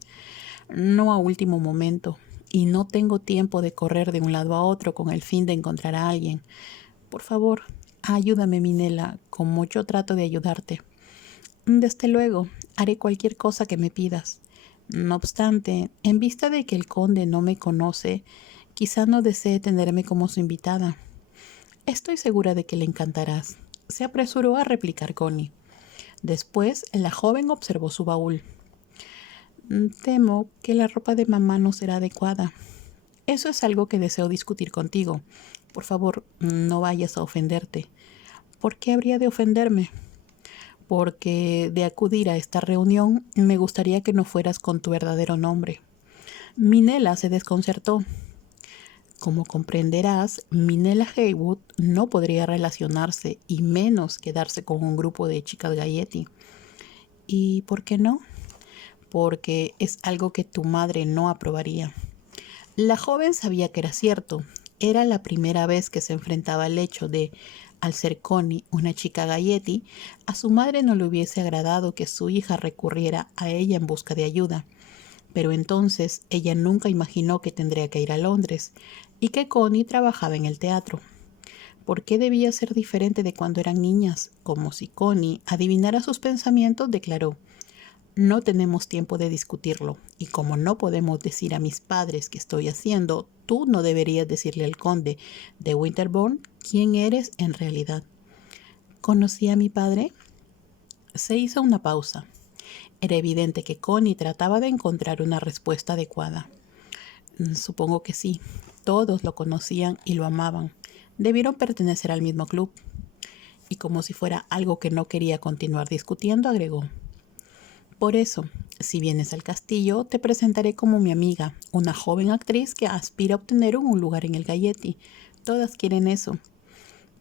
No a último momento, y no tengo tiempo de correr de un lado a otro con el fin de encontrar a alguien. Por favor, ayúdame, Minela, como yo trato de ayudarte. Desde luego, Haré cualquier cosa que me pidas. No obstante, en vista de que el conde no me conoce, quizá no desee tenerme como su invitada. Estoy segura de que le encantarás, se apresuró a replicar Connie. Después, la joven observó su baúl. Temo que la ropa de mamá no será adecuada. Eso es algo que deseo discutir contigo. Por favor, no vayas a ofenderte. ¿Por qué habría de ofenderme? Porque de acudir a esta reunión me gustaría que no fueras con tu verdadero nombre. Minella se desconcertó. Como comprenderás, Minella Haywood no podría relacionarse y menos quedarse con un grupo de chicas Gaietti. ¿Y por qué no? Porque es algo que tu madre no aprobaría. La joven sabía que era cierto. Era la primera vez que se enfrentaba al hecho de, al ser Connie una chica Gaietti, a su madre no le hubiese agradado que su hija recurriera a ella en busca de ayuda. Pero entonces ella nunca imaginó que tendría que ir a Londres y que Connie trabajaba en el teatro. ¿Por qué debía ser diferente de cuando eran niñas? Como si Connie adivinara sus pensamientos, declaró: no tenemos tiempo de discutirlo, y como no podemos decir a mis padres qué estoy haciendo, tú no deberías decirle al conde de Winterbourne quién eres en realidad. ¿Conocí a mi padre? Se hizo una pausa. Era evidente que Connie trataba de encontrar una respuesta adecuada. Supongo que sí. Todos lo conocían y lo amaban. Debieron pertenecer al mismo club. Y como si fuera algo que no quería continuar discutiendo, agregó: por eso, si vienes al castillo, te presentaré como mi amiga, una joven actriz que aspira a obtener un lugar en el Gaietti. Todas quieren eso.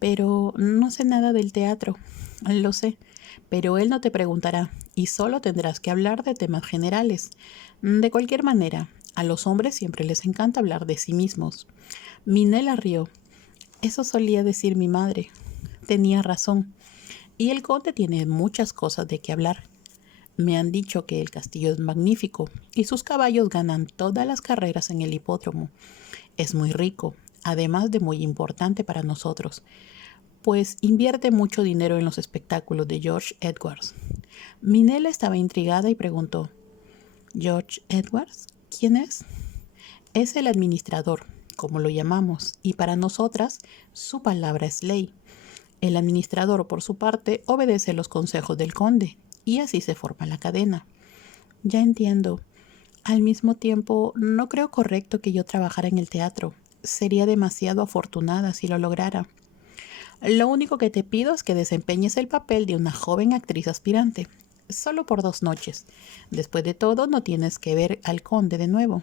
Pero no sé nada del teatro. Lo sé, pero él no te preguntará y solo tendrás que hablar de temas generales. De cualquier manera, a los hombres siempre les encanta hablar de sí mismos. Minella rió. Eso solía decir mi madre. Tenía razón. Y el conde tiene muchas cosas de qué hablar. Me han dicho que el castillo es magnífico y sus caballos ganan todas las carreras en el hipódromo. Es muy rico, además de muy importante para nosotros, pues invierte mucho dinero en los espectáculos de George Edwards. Minella estaba intrigada y preguntó: ¿George Edwards? ¿Quién es? Es el administrador, como lo llamamos, y para nosotras su palabra es ley. El administrador, por su parte, obedece los consejos del conde, y así se forma la cadena. Ya entiendo. Al mismo tiempo, no creo correcto que yo trabajara en el teatro. Sería demasiado afortunada si lo lograra. Lo único que te pido es que desempeñes el papel de una joven actriz aspirante, solo por 2 noches. Después de todo, no tienes que ver al conde de nuevo.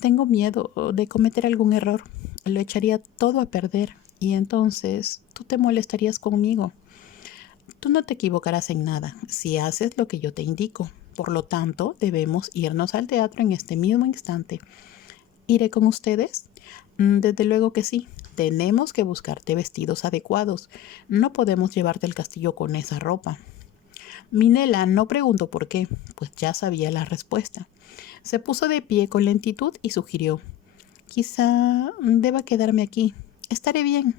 Tengo miedo de cometer algún error. Lo echaría todo a perder y entonces tú te molestarías conmigo. Tú no te equivocarás en nada si haces lo que yo te indico. Por lo tanto, debemos irnos al teatro en este mismo instante. ¿Iré con ustedes? Desde luego que sí. Tenemos que buscarte vestidos adecuados. No podemos llevarte al castillo con esa ropa. Minella no preguntó por qué, pues ya sabía la respuesta. Se puso de pie con lentitud y sugirió: quizá deba quedarme aquí. Estaré bien.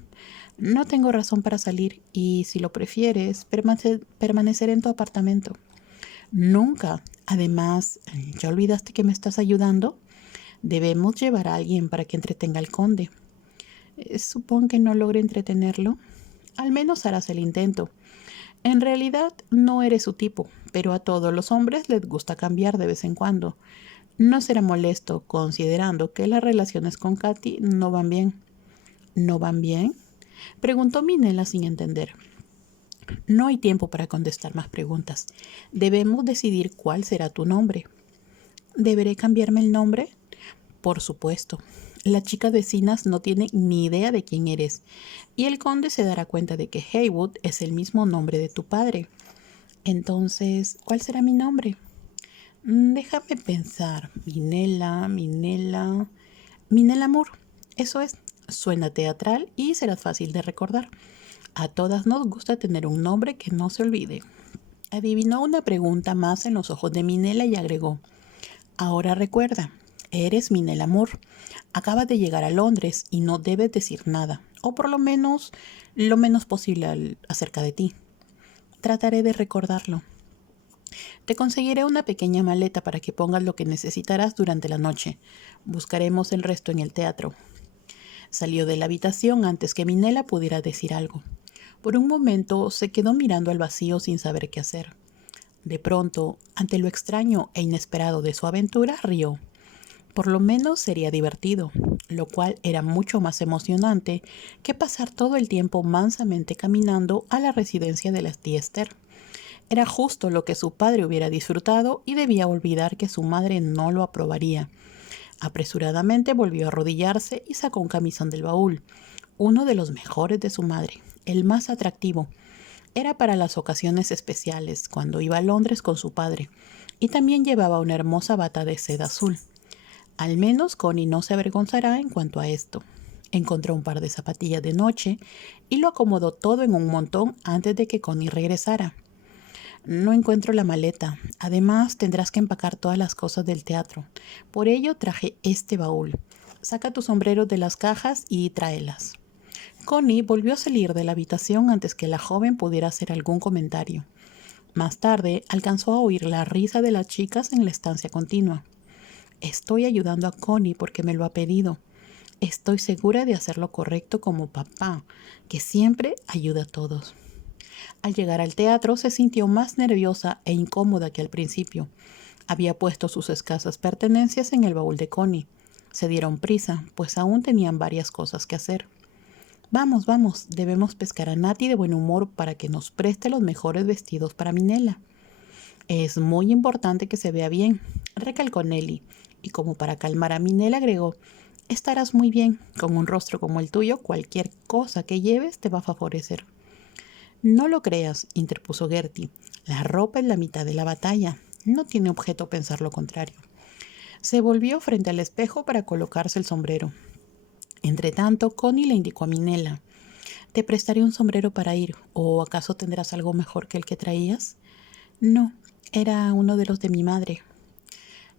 No tengo razón para salir y, si lo prefieres, permanecer en tu apartamento. Nunca. Además, ¿ya olvidaste que me estás ayudando? Debemos llevar a alguien para que entretenga al conde. Supongo que no logre entretenerlo. Al menos harás el intento. En realidad no eres su tipo, pero a todos los hombres les gusta cambiar de vez en cuando. No será molesto, considerando que las relaciones con Katy no van bien. ¿No van bien?, preguntó Minella sin entender. No hay tiempo para contestar más preguntas. Debemos decidir cuál será tu nombre. ¿Deberé cambiarme el nombre? Por supuesto. La chica vecinas no tiene ni idea de quién eres, y el conde se dará cuenta de que Haywood es el mismo nombre de tu padre. Entonces, ¿cuál será mi nombre? Déjame pensar. Minella Moore. Eso es. Suena teatral y será fácil de recordar. A todas nos gusta tener un nombre que no se olvide. Adivinó una pregunta más en los ojos de Minella y agregó: ahora recuerda, eres Minella Moore. Acabas de llegar a Londres y no debes decir nada, o por lo menos lo menos posible acerca de ti. Trataré de recordarlo. Te conseguiré una pequeña maleta para que pongas lo que necesitarás durante la noche. Buscaremos el resto en el teatro. Salió de la habitación antes que Minela pudiera decir algo. Por un momento se quedó mirando al vacío sin saber qué hacer. De pronto, ante lo extraño e inesperado de su aventura, rió. Por lo menos sería divertido, lo cual era mucho más emocionante que pasar todo el tiempo mansamente caminando a la residencia de la tía Esther. Era justo lo que su padre hubiera disfrutado y debía olvidar que su madre no lo aprobaría. Apresuradamente volvió a arrodillarse y sacó un camisón del baúl, uno de los mejores de su madre, el más atractivo. Era para las ocasiones especiales, cuando iba a Londres con su padre, y también llevaba una hermosa bata de seda azul. Al menos Connie no se avergonzará en cuanto a esto. Encontró un par de zapatillas de noche y lo acomodó todo en un montón antes de que Connie regresara. No encuentro la maleta. Además, tendrás que empacar todas las cosas del teatro. Por ello traje este baúl. Saca tus sombreros de las cajas y tráelas. Connie volvió a salir de la habitación antes que la joven pudiera hacer algún comentario. Más tarde, alcanzó a oír la risa de las chicas en la estancia continua. Estoy ayudando a Connie porque me lo ha pedido. Estoy segura de hacer lo correcto como papá, que siempre ayuda a todos. Al llegar al teatro se sintió más nerviosa e incómoda que al principio. Había puesto sus escasas pertenencias en el baúl de Connie. Se dieron prisa, pues aún tenían varias cosas que hacer. Vamos, vamos, debemos pescar a Nati de buen humor para que nos preste los mejores vestidos para Minela. Es muy importante que se vea bien, recalcó Nelly, y como para calmar a Minela agregó, estarás muy bien, con un rostro como el tuyo, cualquier cosa que lleves te va a favorecer. No lo creas, interpuso Gertie. La ropa es la mitad de la batalla. No tiene objeto pensar lo contrario. Se volvió frente al espejo para colocarse el sombrero. Entretanto, Connie le indicó a Minela. Te prestaré un sombrero para ir, ¿o acaso tendrás algo mejor que el que traías? No, era uno de los de mi madre.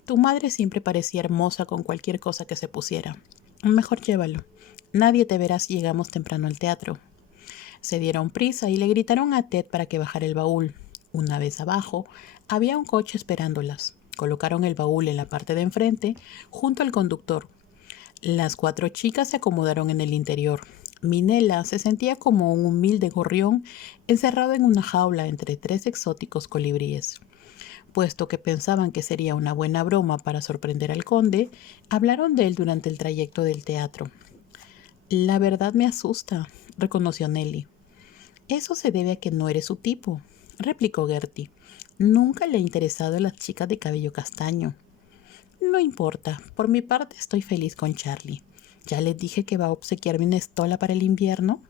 Tu madre siempre parecía hermosa con cualquier cosa que se pusiera. Mejor llévalo. Nadie te verá si llegamos temprano al teatro. Se dieron prisa y le gritaron a Ted para que bajara el baúl. Una vez abajo, había un coche esperándolas. Colocaron el baúl en la parte de enfrente, junto al conductor. Las 4 chicas se acomodaron en el interior. Minela se sentía como un humilde gorrión encerrado en una jaula entre 3 exóticos colibríes. Puesto que pensaban que sería una buena broma para sorprender al conde, hablaron de él durante el trayecto del teatro. La verdad me asusta, reconoció Nelly. Eso se debe a que no eres su tipo, replicó Gertie. Nunca le ha interesado a las chicas de cabello castaño. No importa, por mi parte estoy feliz con Charlie. ¿Ya les dije que va a obsequiarme una estola para el invierno?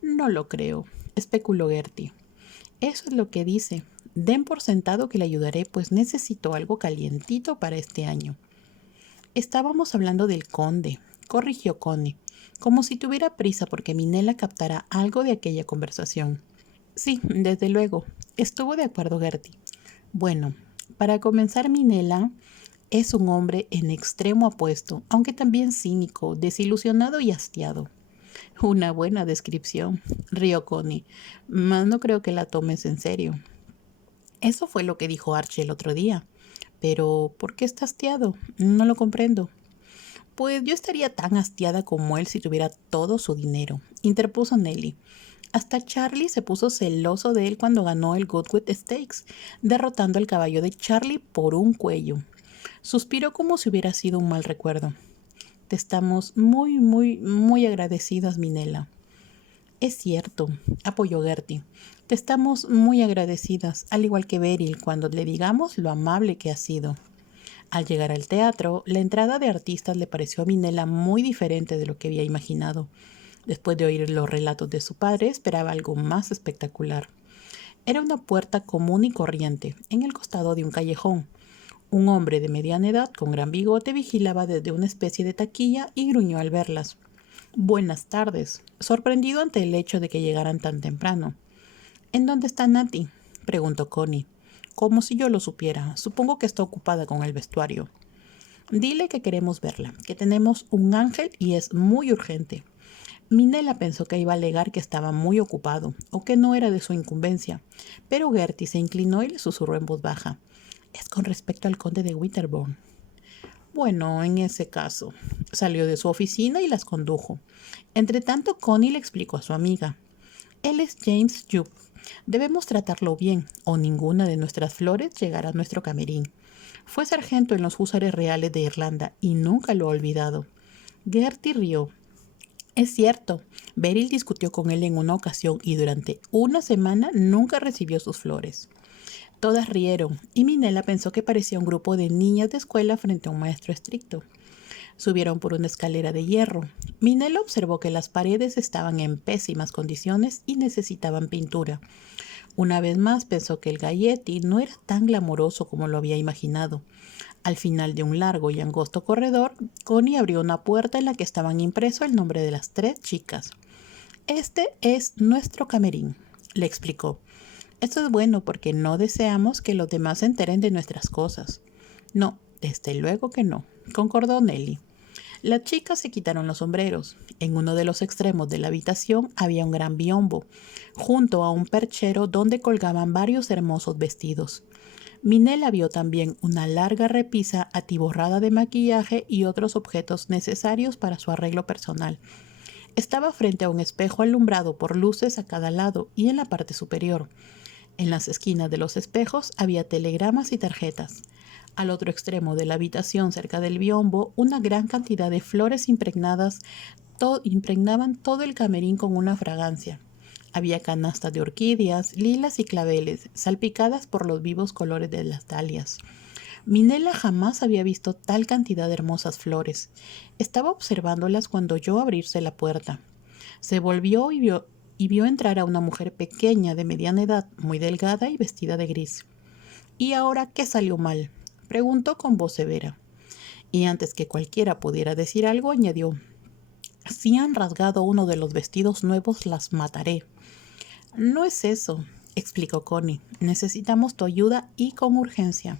No lo creo, especuló Gertie. Eso es lo que dice. Den por sentado que le ayudaré, pues necesito algo calientito para este año. Estábamos hablando del conde, corrigió Connie, como si tuviera prisa porque Minela captara algo de aquella conversación. Sí, desde luego, estuvo de acuerdo Gertie. Bueno, para comenzar, Minela es un hombre en extremo apuesto, aunque también cínico, desilusionado y hastiado. Una buena descripción, rió Connie, mas no creo que la tomes en serio. Eso fue lo que dijo Archie el otro día. Pero, ¿por qué está hastiado? No lo comprendo. Pues yo estaría tan hastiada como él si tuviera todo su dinero, interpuso Nelly. Hasta Charlie se puso celoso de él cuando ganó el Goodwood Stakes, derrotando al caballo de Charlie por un cuello. Suspiró como si hubiera sido un mal recuerdo. Te estamos muy, muy, muy agradecidas, Minela. Es cierto, apoyó Gertie. Te estamos muy agradecidas, al igual que Beryl, cuando le digamos lo amable que ha sido. Al llegar al teatro, la entrada de artistas le pareció a Minela muy diferente de lo que había imaginado. Después de oír los relatos de su padre, esperaba algo más espectacular. Era una puerta común y corriente, en el costado de un callejón. Un hombre de mediana edad con gran bigote vigilaba desde una especie de taquilla y gruñó al verlas. Buenas tardes, sorprendido ante el hecho de que llegaran tan temprano. ¿En dónde está Nati?, preguntó Connie. Como si yo lo supiera. Supongo que está ocupada con el vestuario. Dile que queremos verla, que tenemos un ángel y es muy urgente. Minella pensó que iba a alegar que estaba muy ocupado o que no era de su incumbencia, pero Gertie se inclinó y le susurró en voz baja. Es con respecto al conde de Winterbourne. Bueno, en ese caso, salió de su oficina y las condujo. Entretanto, Connie le explicó a su amiga. Él es James Jupe. Debemos tratarlo bien, o ninguna de nuestras flores llegará a nuestro camerín. Fue sargento en los húsares reales de Irlanda y nunca lo ha olvidado. Gertie rió. Es cierto, Beryl discutió con él en una ocasión y durante una semana nunca recibió sus flores. Todas rieron y Minella pensó que parecía un grupo de niñas de escuela frente a un maestro estricto. Subieron por una escalera de hierro. Minella observó que las paredes estaban en pésimas condiciones y necesitaban pintura. Una vez más pensó que el Galletti no era tan glamoroso como lo había imaginado. Al final de un largo y angosto corredor, Connie abrió una puerta en la que estaban impreso el nombre de las 3 chicas. Este es nuestro camerín, le explicó. Esto es bueno porque no deseamos que los demás se enteren de nuestras cosas. No, desde luego que no, concordó Nelly. Las chicas se quitaron los sombreros. En uno de los extremos de la habitación había un gran biombo, junto a un perchero donde colgaban varios hermosos vestidos. Minella vio también una larga repisa atiborrada de maquillaje y otros objetos necesarios para su arreglo personal. Estaba frente a un espejo alumbrado por luces a cada lado y en la parte superior. En las esquinas de los espejos había telegramas y tarjetas. Al otro extremo de la habitación, cerca del biombo, una gran cantidad de flores impregnaban todo el camerín con una fragancia. Había canastas de orquídeas, lilas y claveles, salpicadas por los vivos colores de las dalias. Minella jamás había visto tal cantidad de hermosas flores. Estaba observándolas cuando oyó abrirse la puerta. Se volvió y vio entrar a una mujer pequeña de mediana edad, muy delgada y vestida de gris. ¿Y ahora qué salió mal?, preguntó con voz severa. Y antes que cualquiera pudiera decir algo, añadió, si han rasgado uno de los vestidos nuevos, las mataré. No es eso, explicó Connie. Necesitamos tu ayuda y con urgencia.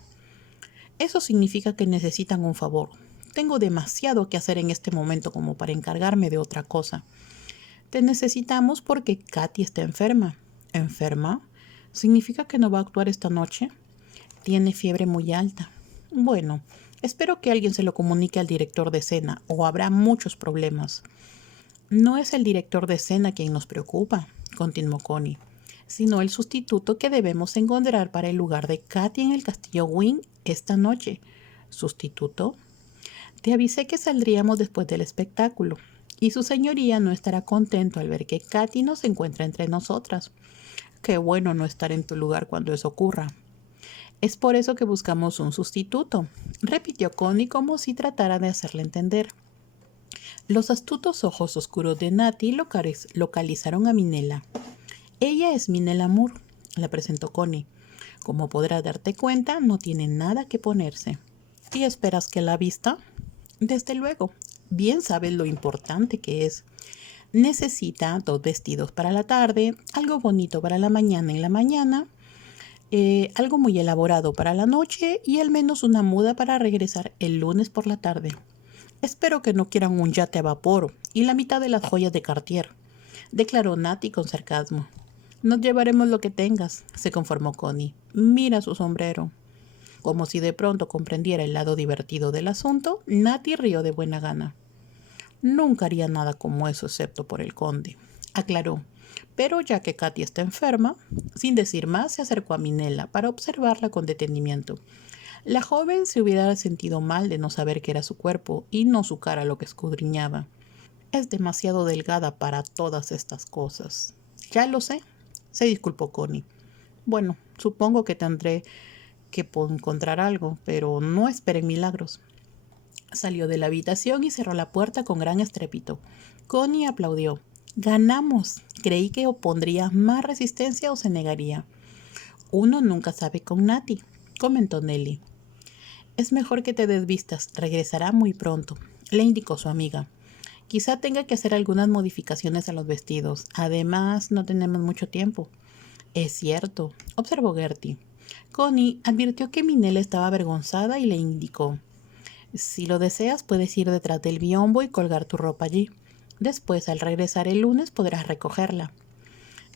Eso significa que necesitan un favor. Tengo demasiado que hacer en este momento como para encargarme de otra cosa. Te necesitamos porque Katy está enferma. ¿Enferma? ¿Significa que no va a actuar esta noche? Tiene fiebre muy alta. Bueno, espero que alguien se lo comunique al director de escena o habrá muchos problemas. No es el director de escena quien nos preocupa, continuó Connie, sino el sustituto que debemos encontrar para el lugar de Katy en el castillo Wynn esta noche. ¿Sustituto? Te avisé que saldríamos después del espectáculo, y su señoría no estará contento al ver que Katy no se encuentra entre nosotras. Qué bueno no estar en tu lugar cuando eso ocurra. Es por eso que buscamos un sustituto, repitió Connie como si tratara de hacerle entender. Los astutos ojos oscuros de Natty localizaron a Minella. Ella es Minella Moore, la presentó Connie. Como podrás darte cuenta, no tiene nada que ponerse. ¿Y esperas que la vista? Desde luego. Bien sabes lo importante que es. Necesita 2 vestidos para la tarde, algo bonito para la mañana en la mañana, algo muy elaborado para la noche y al menos una muda para regresar el lunes por la tarde. Espero que no quieran un yate a vapor y la mitad de las joyas de Cartier, declaró Natty con sarcasmo. Nos llevaremos lo que tengas, se conformó Connie. Mira su sombrero. Como si de pronto comprendiera el lado divertido del asunto, Natty rió de buena gana. Nunca haría nada como eso excepto por el conde, aclaró. Pero ya que Katy está enferma, sin decir más se acercó a Minella para observarla con detenimiento. La joven se hubiera sentido mal de no saber que era su cuerpo y no su cara lo que escudriñaba. Es demasiado delgada para todas estas cosas. Ya lo sé, se disculpó Connie. Bueno, supongo que tendré que encontrar algo, pero no esperen milagros. Salió de la habitación y cerró la puerta con gran estrépito. Connie aplaudió. ¡Ganamos! Creí que opondría más resistencia o se negaría. Uno nunca sabe con Natty, comentó Nelly. Es mejor que te desvistas, regresará muy pronto, le indicó su amiga. Quizá tenga que hacer algunas modificaciones a los vestidos. Además, no tenemos mucho tiempo. Es cierto, observó Gertie. Connie advirtió que Minella estaba avergonzada y le indicó. Si lo deseas, puedes ir detrás del biombo y colgar tu ropa allí. Después, al regresar el lunes, podrás recogerla.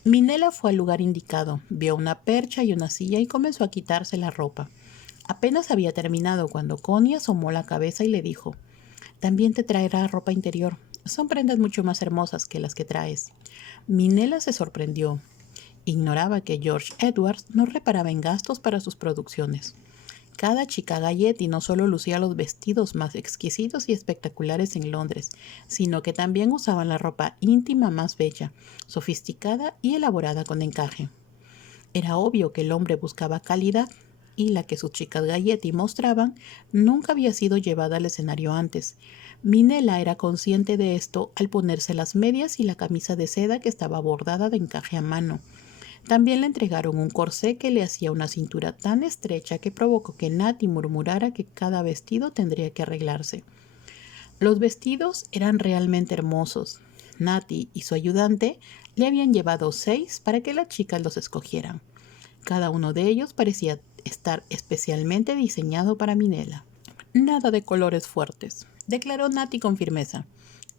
Minela fue al lugar indicado, vio una percha y una silla y comenzó a quitarse la ropa. Apenas había terminado cuando Connie asomó la cabeza y le dijo: «También te traerá ropa interior. Son prendas mucho más hermosas que las que traes». Minela se sorprendió. Ignoraba que George Edwards no reparaba en gastos para sus producciones. Cada chica Galletti no solo lucía los vestidos más exquisitos y espectaculares en Londres, sino que también usaban la ropa íntima más bella, sofisticada y elaborada con encaje. Era obvio que el hombre buscaba calidad, y la que sus chicas Galletti mostraban nunca había sido llevada al escenario antes. Minella era consciente de esto al ponerse las medias y la camisa de seda que estaba bordada de encaje a mano. También le entregaron un corsé que le hacía una cintura tan estrecha que provocó que Natty murmurara que cada vestido tendría que arreglarse. Los vestidos eran realmente hermosos. Natty y su ayudante le habían llevado 6 para que las chicas los escogieran. Cada uno de ellos parecía estar especialmente diseñado para Minella. «Nada de colores fuertes», declaró Natty con firmeza.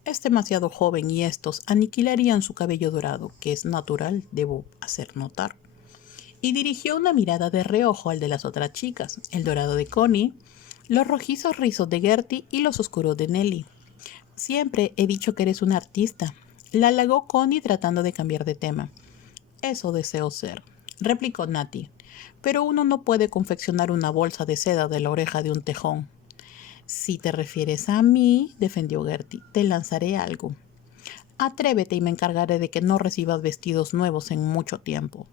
«Es demasiado joven y estos aniquilarían su cabello dorado, que es natural, debo hacer notar». Y dirigió una mirada de reojo al de las otras chicas, el dorado de Connie, los rojizos rizos de Gertie y los oscuros de Nellie. «Siempre he dicho que eres una artista», la halagó Connie tratando de cambiar de tema. «Eso deseo ser», replicó Natty, «pero uno no puede confeccionar una bolsa de seda de la oreja de un tejón». «Si te refieres a mí», defendió Gertie, «te lanzaré algo. Atrévete y me encargaré de que no recibas vestidos nuevos en mucho tiempo».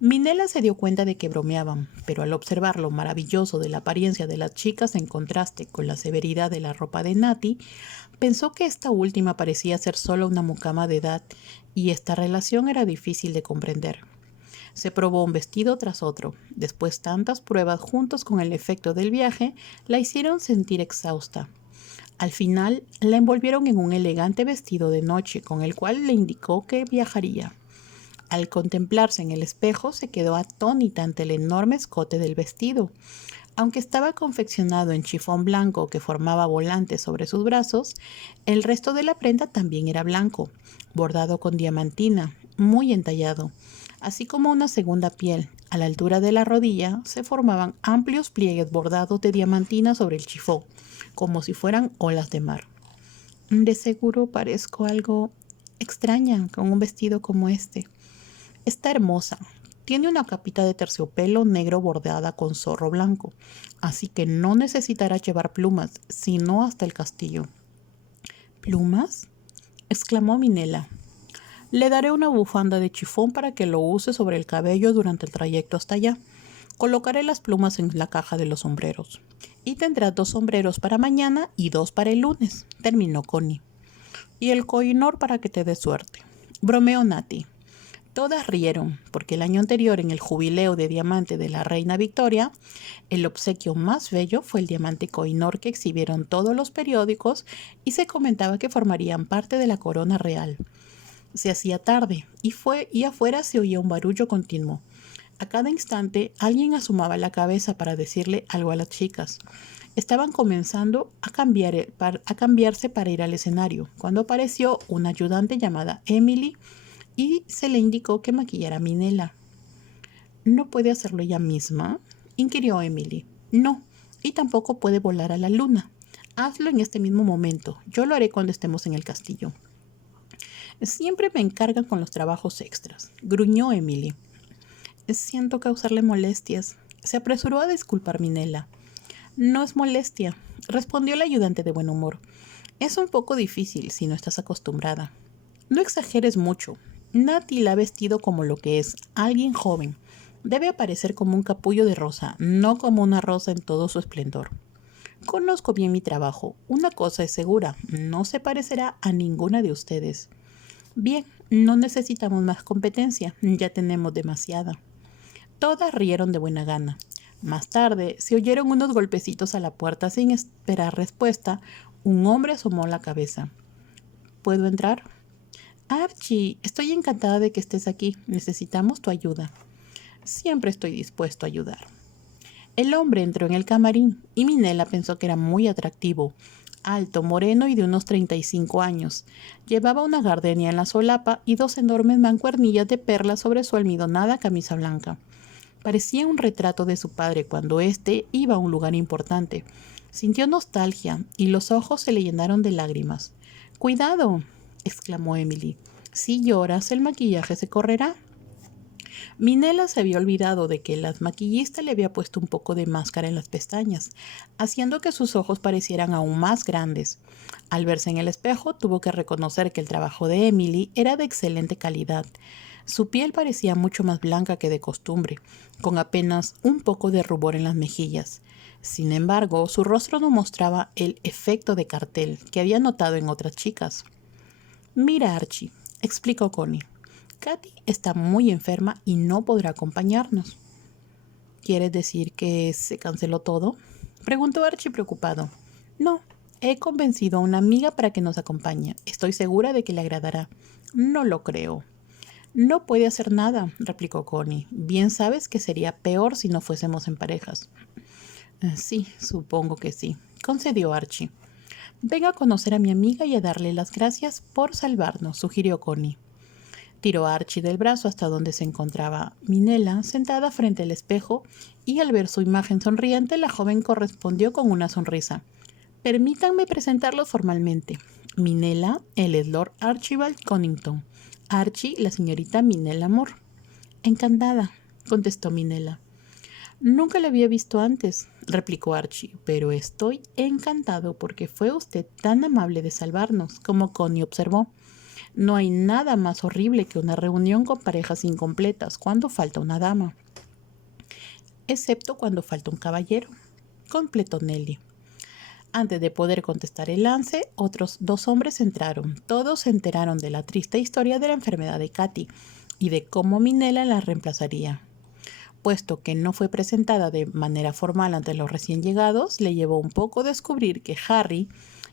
Minella se dio cuenta de que bromeaban, pero al observar lo maravilloso de la apariencia de las chicas en contraste con la severidad de la ropa de Natty, pensó que esta última parecía ser solo una mucama de edad, y esta relación era difícil de comprender. Se probó un vestido tras otro. Después tantas pruebas juntos con el efecto del viaje la hicieron sentir exhausta. Al final la envolvieron en un elegante vestido de noche con el cual le indicó que viajaría. Al contemplarse en el espejo se quedó atónita ante el enorme escote del vestido. Aunque estaba confeccionado en chifón blanco que formaba volantes sobre sus brazos, el resto de la prenda también era blanco, bordado con diamantina, muy entallado. Así como una segunda piel, a la altura de la rodilla, se formaban amplios pliegues bordados de diamantina sobre el chifón, como si fueran olas de mar. «De seguro parezco algo extraña con un vestido como este». «Está hermosa. Tiene una capita de terciopelo negro bordeada con zorro blanco, así que no necesitará llevar plumas, sino hasta el castillo». «¿Plumas?», exclamó Minella. «Le daré una bufanda de chifón para que lo use sobre el cabello durante el trayecto hasta allá. Colocaré las plumas en la caja de los sombreros. Y tendrás 2 sombreros para mañana y 2 para el lunes», terminó Connie. «Y el coinor para que te dé suerte», bromeó Natty. Todas rieron, porque el año anterior, en el jubileo de diamante de la reina Victoria, el obsequio más bello fue el diamante Koh-i-Noor que exhibieron todos los periódicos y se comentaba que formarían parte de la corona real. Se hacía tarde y afuera se oía un barullo continuo. A cada instante alguien asomaba la cabeza para decirle algo a las chicas. Estaban comenzando a cambiarse para ir al escenario, cuando apareció una ayudante llamada Emily y se le indicó que maquillara a Minella. «¿No puede hacerlo ella misma?», inquirió Emily. «No, y tampoco puede volar a la luna. Hazlo en este mismo momento. Yo lo haré cuando estemos en el castillo». «Siempre me encargan con los trabajos extras», gruñó Emily. «Siento causarle molestias», se apresuró a disculpar Minella. «No es molestia», respondió la ayudante de buen humor. «Es un poco difícil si no estás acostumbrada». «No exageres mucho. Natty la ha vestido como lo que es, alguien joven. Debe aparecer como un capullo de rosa, no como una rosa en todo su esplendor». «Conozco bien mi trabajo. Una cosa es segura, no se parecerá a ninguna de ustedes». «Bien, no necesitamos más competencia, ya tenemos demasiada». Todas rieron de buena gana. Más tarde se oyeron unos golpecitos a la puerta. Sin esperar respuesta, un hombre asomó la cabeza. «¿Puedo entrar?» «Archie, estoy encantada de que estés aquí. Necesitamos tu ayuda». «Siempre estoy dispuesto a ayudar». El hombre entró en el camarín y Minella pensó que era muy atractivo. alto, moreno y de unos 35 años. Llevaba una gardenia en la solapa y 2 enormes mancuernillas de perlas sobre su almidonada camisa blanca. Parecía un retrato de su padre cuando éste iba a un lugar importante. Sintió nostalgia y los ojos se le llenaron de lágrimas. «¡Cuidado!», exclamó Emily. «Si lloras, el maquillaje se correrá». Minella se había olvidado de que la maquillista le había puesto un poco de máscara en las pestañas, haciendo que sus ojos parecieran aún más grandes. Al verse en el espejo, tuvo que reconocer que el trabajo de Emily era de excelente calidad. Su piel parecía mucho más blanca que de costumbre, con apenas un poco de rubor en las mejillas. Sin embargo, su rostro no mostraba el efecto de cartel que había notado en otras chicas. «Mira, Archie», explicó Connie. «Katy está muy enferma y no podrá acompañarnos». «¿Quieres decir que se canceló todo?», preguntó Archie preocupado. «No, he convencido a una amiga para que nos acompañe. Estoy segura de que le agradará». «No lo creo». «No puede hacer nada», replicó Connie. «Bien sabes que sería peor si no fuésemos en parejas». «Sí, supongo que sí», concedió Archie. «Venga a conocer a mi amiga y a darle las gracias por salvarnos», sugirió Connie. Tiró a Archie del brazo hasta donde se encontraba Minella, sentada frente al espejo, y al ver su imagen sonriente, la joven correspondió con una sonrisa. «Permítanme presentarlos formalmente. Minella, él es Lord Archibald Connington. Archie, la señorita Minella Moore». «Encantada», contestó Minella. «Nunca la había visto antes», replicó Archie, «pero estoy encantado porque fue usted tan amable de salvarnos», como Connie observó. «No hay nada más horrible que una reunión con parejas incompletas cuando falta una dama». «Excepto cuando falta un caballero», completó Nelly. Antes de poder contestar el lance, otros 2 hombres entraron. Todos se enteraron de la triste historia de la enfermedad de Katy y de cómo Minella la reemplazaría. Puesto que no fue presentada de manera formal ante los recién llegados, le llevó un poco descubrir que Harry,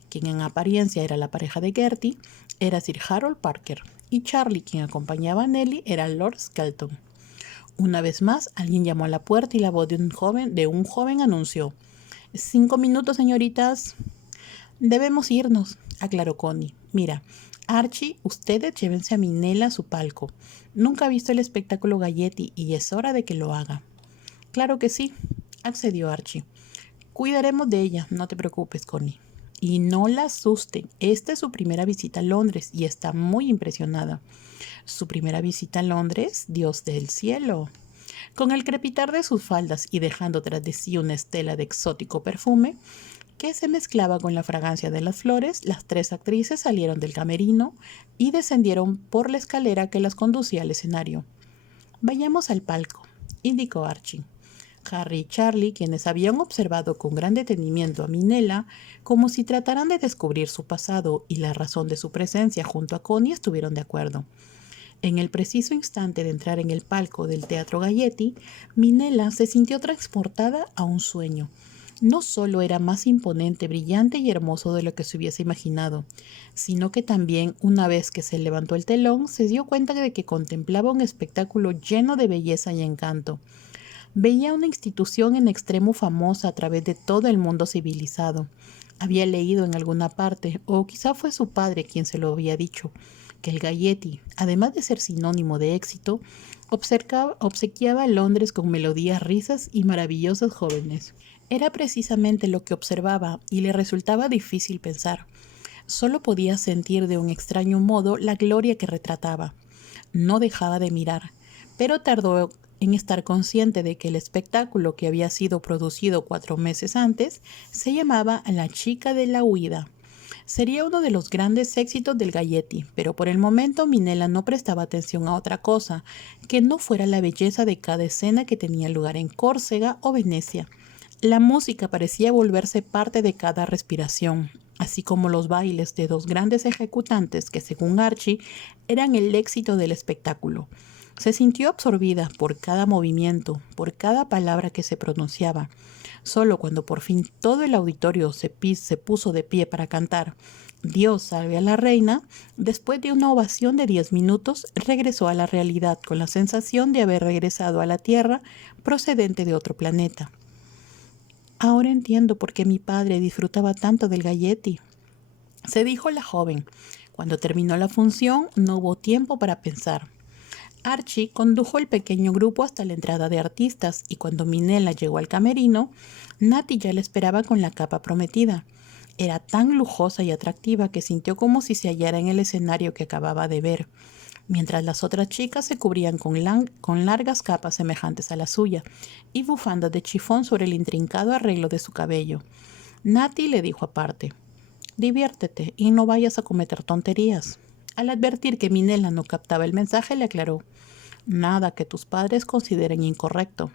quien en apariencia era la pareja de Gertie, era Sir Harold Parker, y Charlie, quien acompañaba a Nelly, era Lord Skelton. Una vez más, alguien llamó a la puerta y la voz de un joven anunció: «5 minutos, señoritas». «Debemos irnos», aclaró Connie. «Mira, Archie, ustedes llévense a Minella a su palco. Nunca ha visto el espectáculo Galletti y es hora de que lo haga». «Claro que sí», accedió Archie. «Cuidaremos de ella, no te preocupes, Connie. Y no la asusten, esta es su primera visita a Londres y está muy impresionada». «¿Su primera visita a Londres? Dios del cielo». Con el crepitar de sus faldas y dejando tras de sí una estela de exótico perfume que se mezclaba con la fragancia de las flores, las 3 actrices salieron del camerino y descendieron por la escalera que las conducía al escenario. «Vayamos al palco», indicó Archie. Harry y Charlie, quienes habían observado con gran detenimiento a Minella, como si trataran de descubrir su pasado y la razón de su presencia junto a Connie, estuvieron de acuerdo. En el preciso instante de entrar en el palco del Teatro Galletti, Minella se sintió transportada a un sueño. No solo era más imponente, brillante y hermoso de lo que se hubiese imaginado, sino que también, una vez que se levantó el telón, se dio cuenta de que contemplaba un espectáculo lleno de belleza y encanto. Veía una institución en extremo famosa a través de todo el mundo civilizado. Había leído en alguna parte, o quizá fue su padre quien se lo había dicho, que el Galletti, además de ser sinónimo de éxito, obsequiaba a Londres con melodías, risas y maravillosas jóvenes. Era precisamente lo que observaba y le resultaba difícil pensar. Solo podía sentir de un extraño modo la gloria que retrataba. No dejaba de mirar, pero tardó en estar consciente de que el espectáculo que había sido producido 4 meses antes se llamaba La chica de la huida. Sería uno de los grandes éxitos del Galletti, pero por el momento Minella no prestaba atención a otra cosa que no fuera la belleza de cada escena que tenía lugar en Córcega o Venecia. La música parecía volverse parte de cada respiración, así como los bailes de 2 grandes ejecutantes que, según Archie, eran el éxito del espectáculo. Se sintió absorbida por cada movimiento, por cada palabra que se pronunciaba. Solo cuando por fin todo el auditorio se puso de pie para cantar «Dios salve a la reina», después de una ovación de 10 minutos, regresó a la realidad con la sensación de haber regresado a la Tierra procedente de otro planeta. Ahora entiendo por qué mi padre disfrutaba tanto del Galletti, se dijo la joven. Cuando terminó la función, no hubo tiempo para pensar. Archie condujo el pequeño grupo hasta la entrada de artistas y cuando Minella llegó al camerino, Natty ya la esperaba con la capa prometida. Era tan lujosa y atractiva que sintió como si se hallara en el escenario que acababa de ver, mientras las otras chicas se cubrían con largas capas semejantes a la suya y bufandas de chifón sobre el intrincado arreglo de su cabello. Natty le dijo aparte: «Diviértete y no vayas a cometer tonterías». Al advertir que Minella no captaba el mensaje, le aclaró: «Nada que tus padres consideren incorrecto».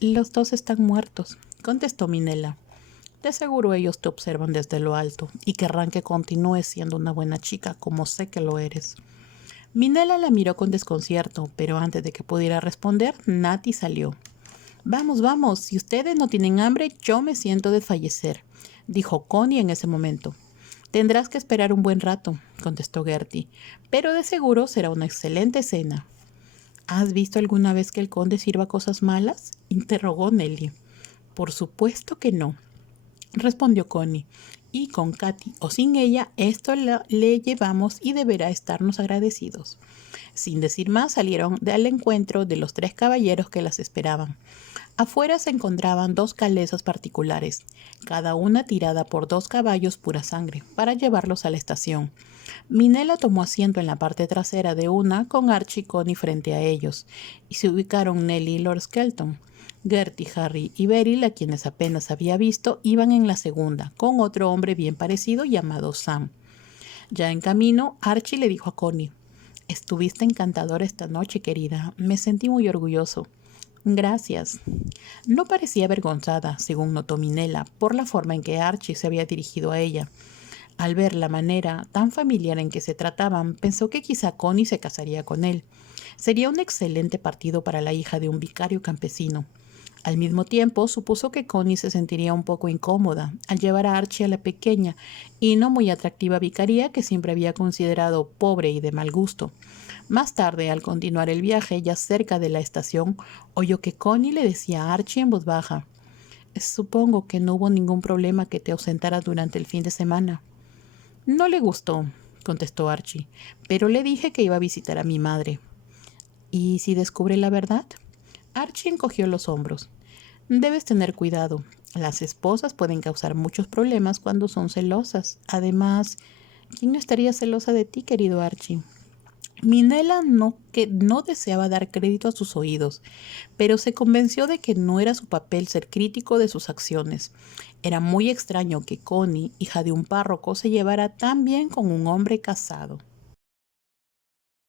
«Los dos están muertos», contestó Minella. «De seguro ellos te observan desde lo alto y querrán que continúes siendo una buena chica, como sé que lo eres». Minella la miró con desconcierto, pero antes de que pudiera responder, Natty salió. «Vamos, vamos, si ustedes no tienen hambre, yo me siento desfallecer», dijo Connie en ese momento. «Tendrás que esperar un buen rato», contestó Gertie, «pero de seguro será una excelente cena». «¿Has visto alguna vez que el conde sirva cosas malas?», interrogó Nelly. «Por supuesto que no», respondió Connie, «y con Katy o sin ella, esto le llevamos y deberá estarnos agradecidos». Sin decir más, salieron al encuentro de los 3 caballeros que las esperaban. Afuera se encontraban 2 calesas particulares, cada una tirada por 2 caballos pura sangre, para llevarlos a la estación. Minella tomó asiento en la parte trasera de una, con Archie y Connie frente a ellos, y se ubicaron Nelly y Lord Skelton. Gertie, Harry y Beryl, a quienes apenas había visto, iban en la segunda, con otro hombre bien parecido llamado Sam. Ya en camino, Archie le dijo a Connie: «Estuviste encantadora esta noche, querida. Me sentí muy orgulloso». «Gracias». No parecía avergonzada, según notó Minella, por la forma en que Archie se había dirigido a ella. Al ver la manera tan familiar en que se trataban, pensó que quizá Connie se casaría con él. Sería un excelente partido para la hija de un vicario campesino. Al mismo tiempo, supuso que Connie se sentiría un poco incómoda al llevar a Archie a la pequeña y no muy atractiva vicaría que siempre había considerado pobre y de mal gusto. Más tarde, al continuar el viaje, ya cerca de la estación, oyó que Connie le decía a Archie en voz baja: «Supongo que no hubo ningún problema que te ausentaras durante el fin de semana». «No le gustó», contestó Archie, «pero le dije que iba a visitar a mi madre». «¿Y si descubre la verdad?». Archie encogió los hombros. «Debes tener cuidado. Las esposas pueden causar muchos problemas cuando son celosas. Además, ¿quién no estaría celosa de ti, querido Archie?». Minella no deseaba dar crédito a sus oídos, pero se convenció de que no era su papel ser crítico de sus acciones. Era muy extraño que Connie, hija de un párroco, se llevara tan bien con un hombre casado.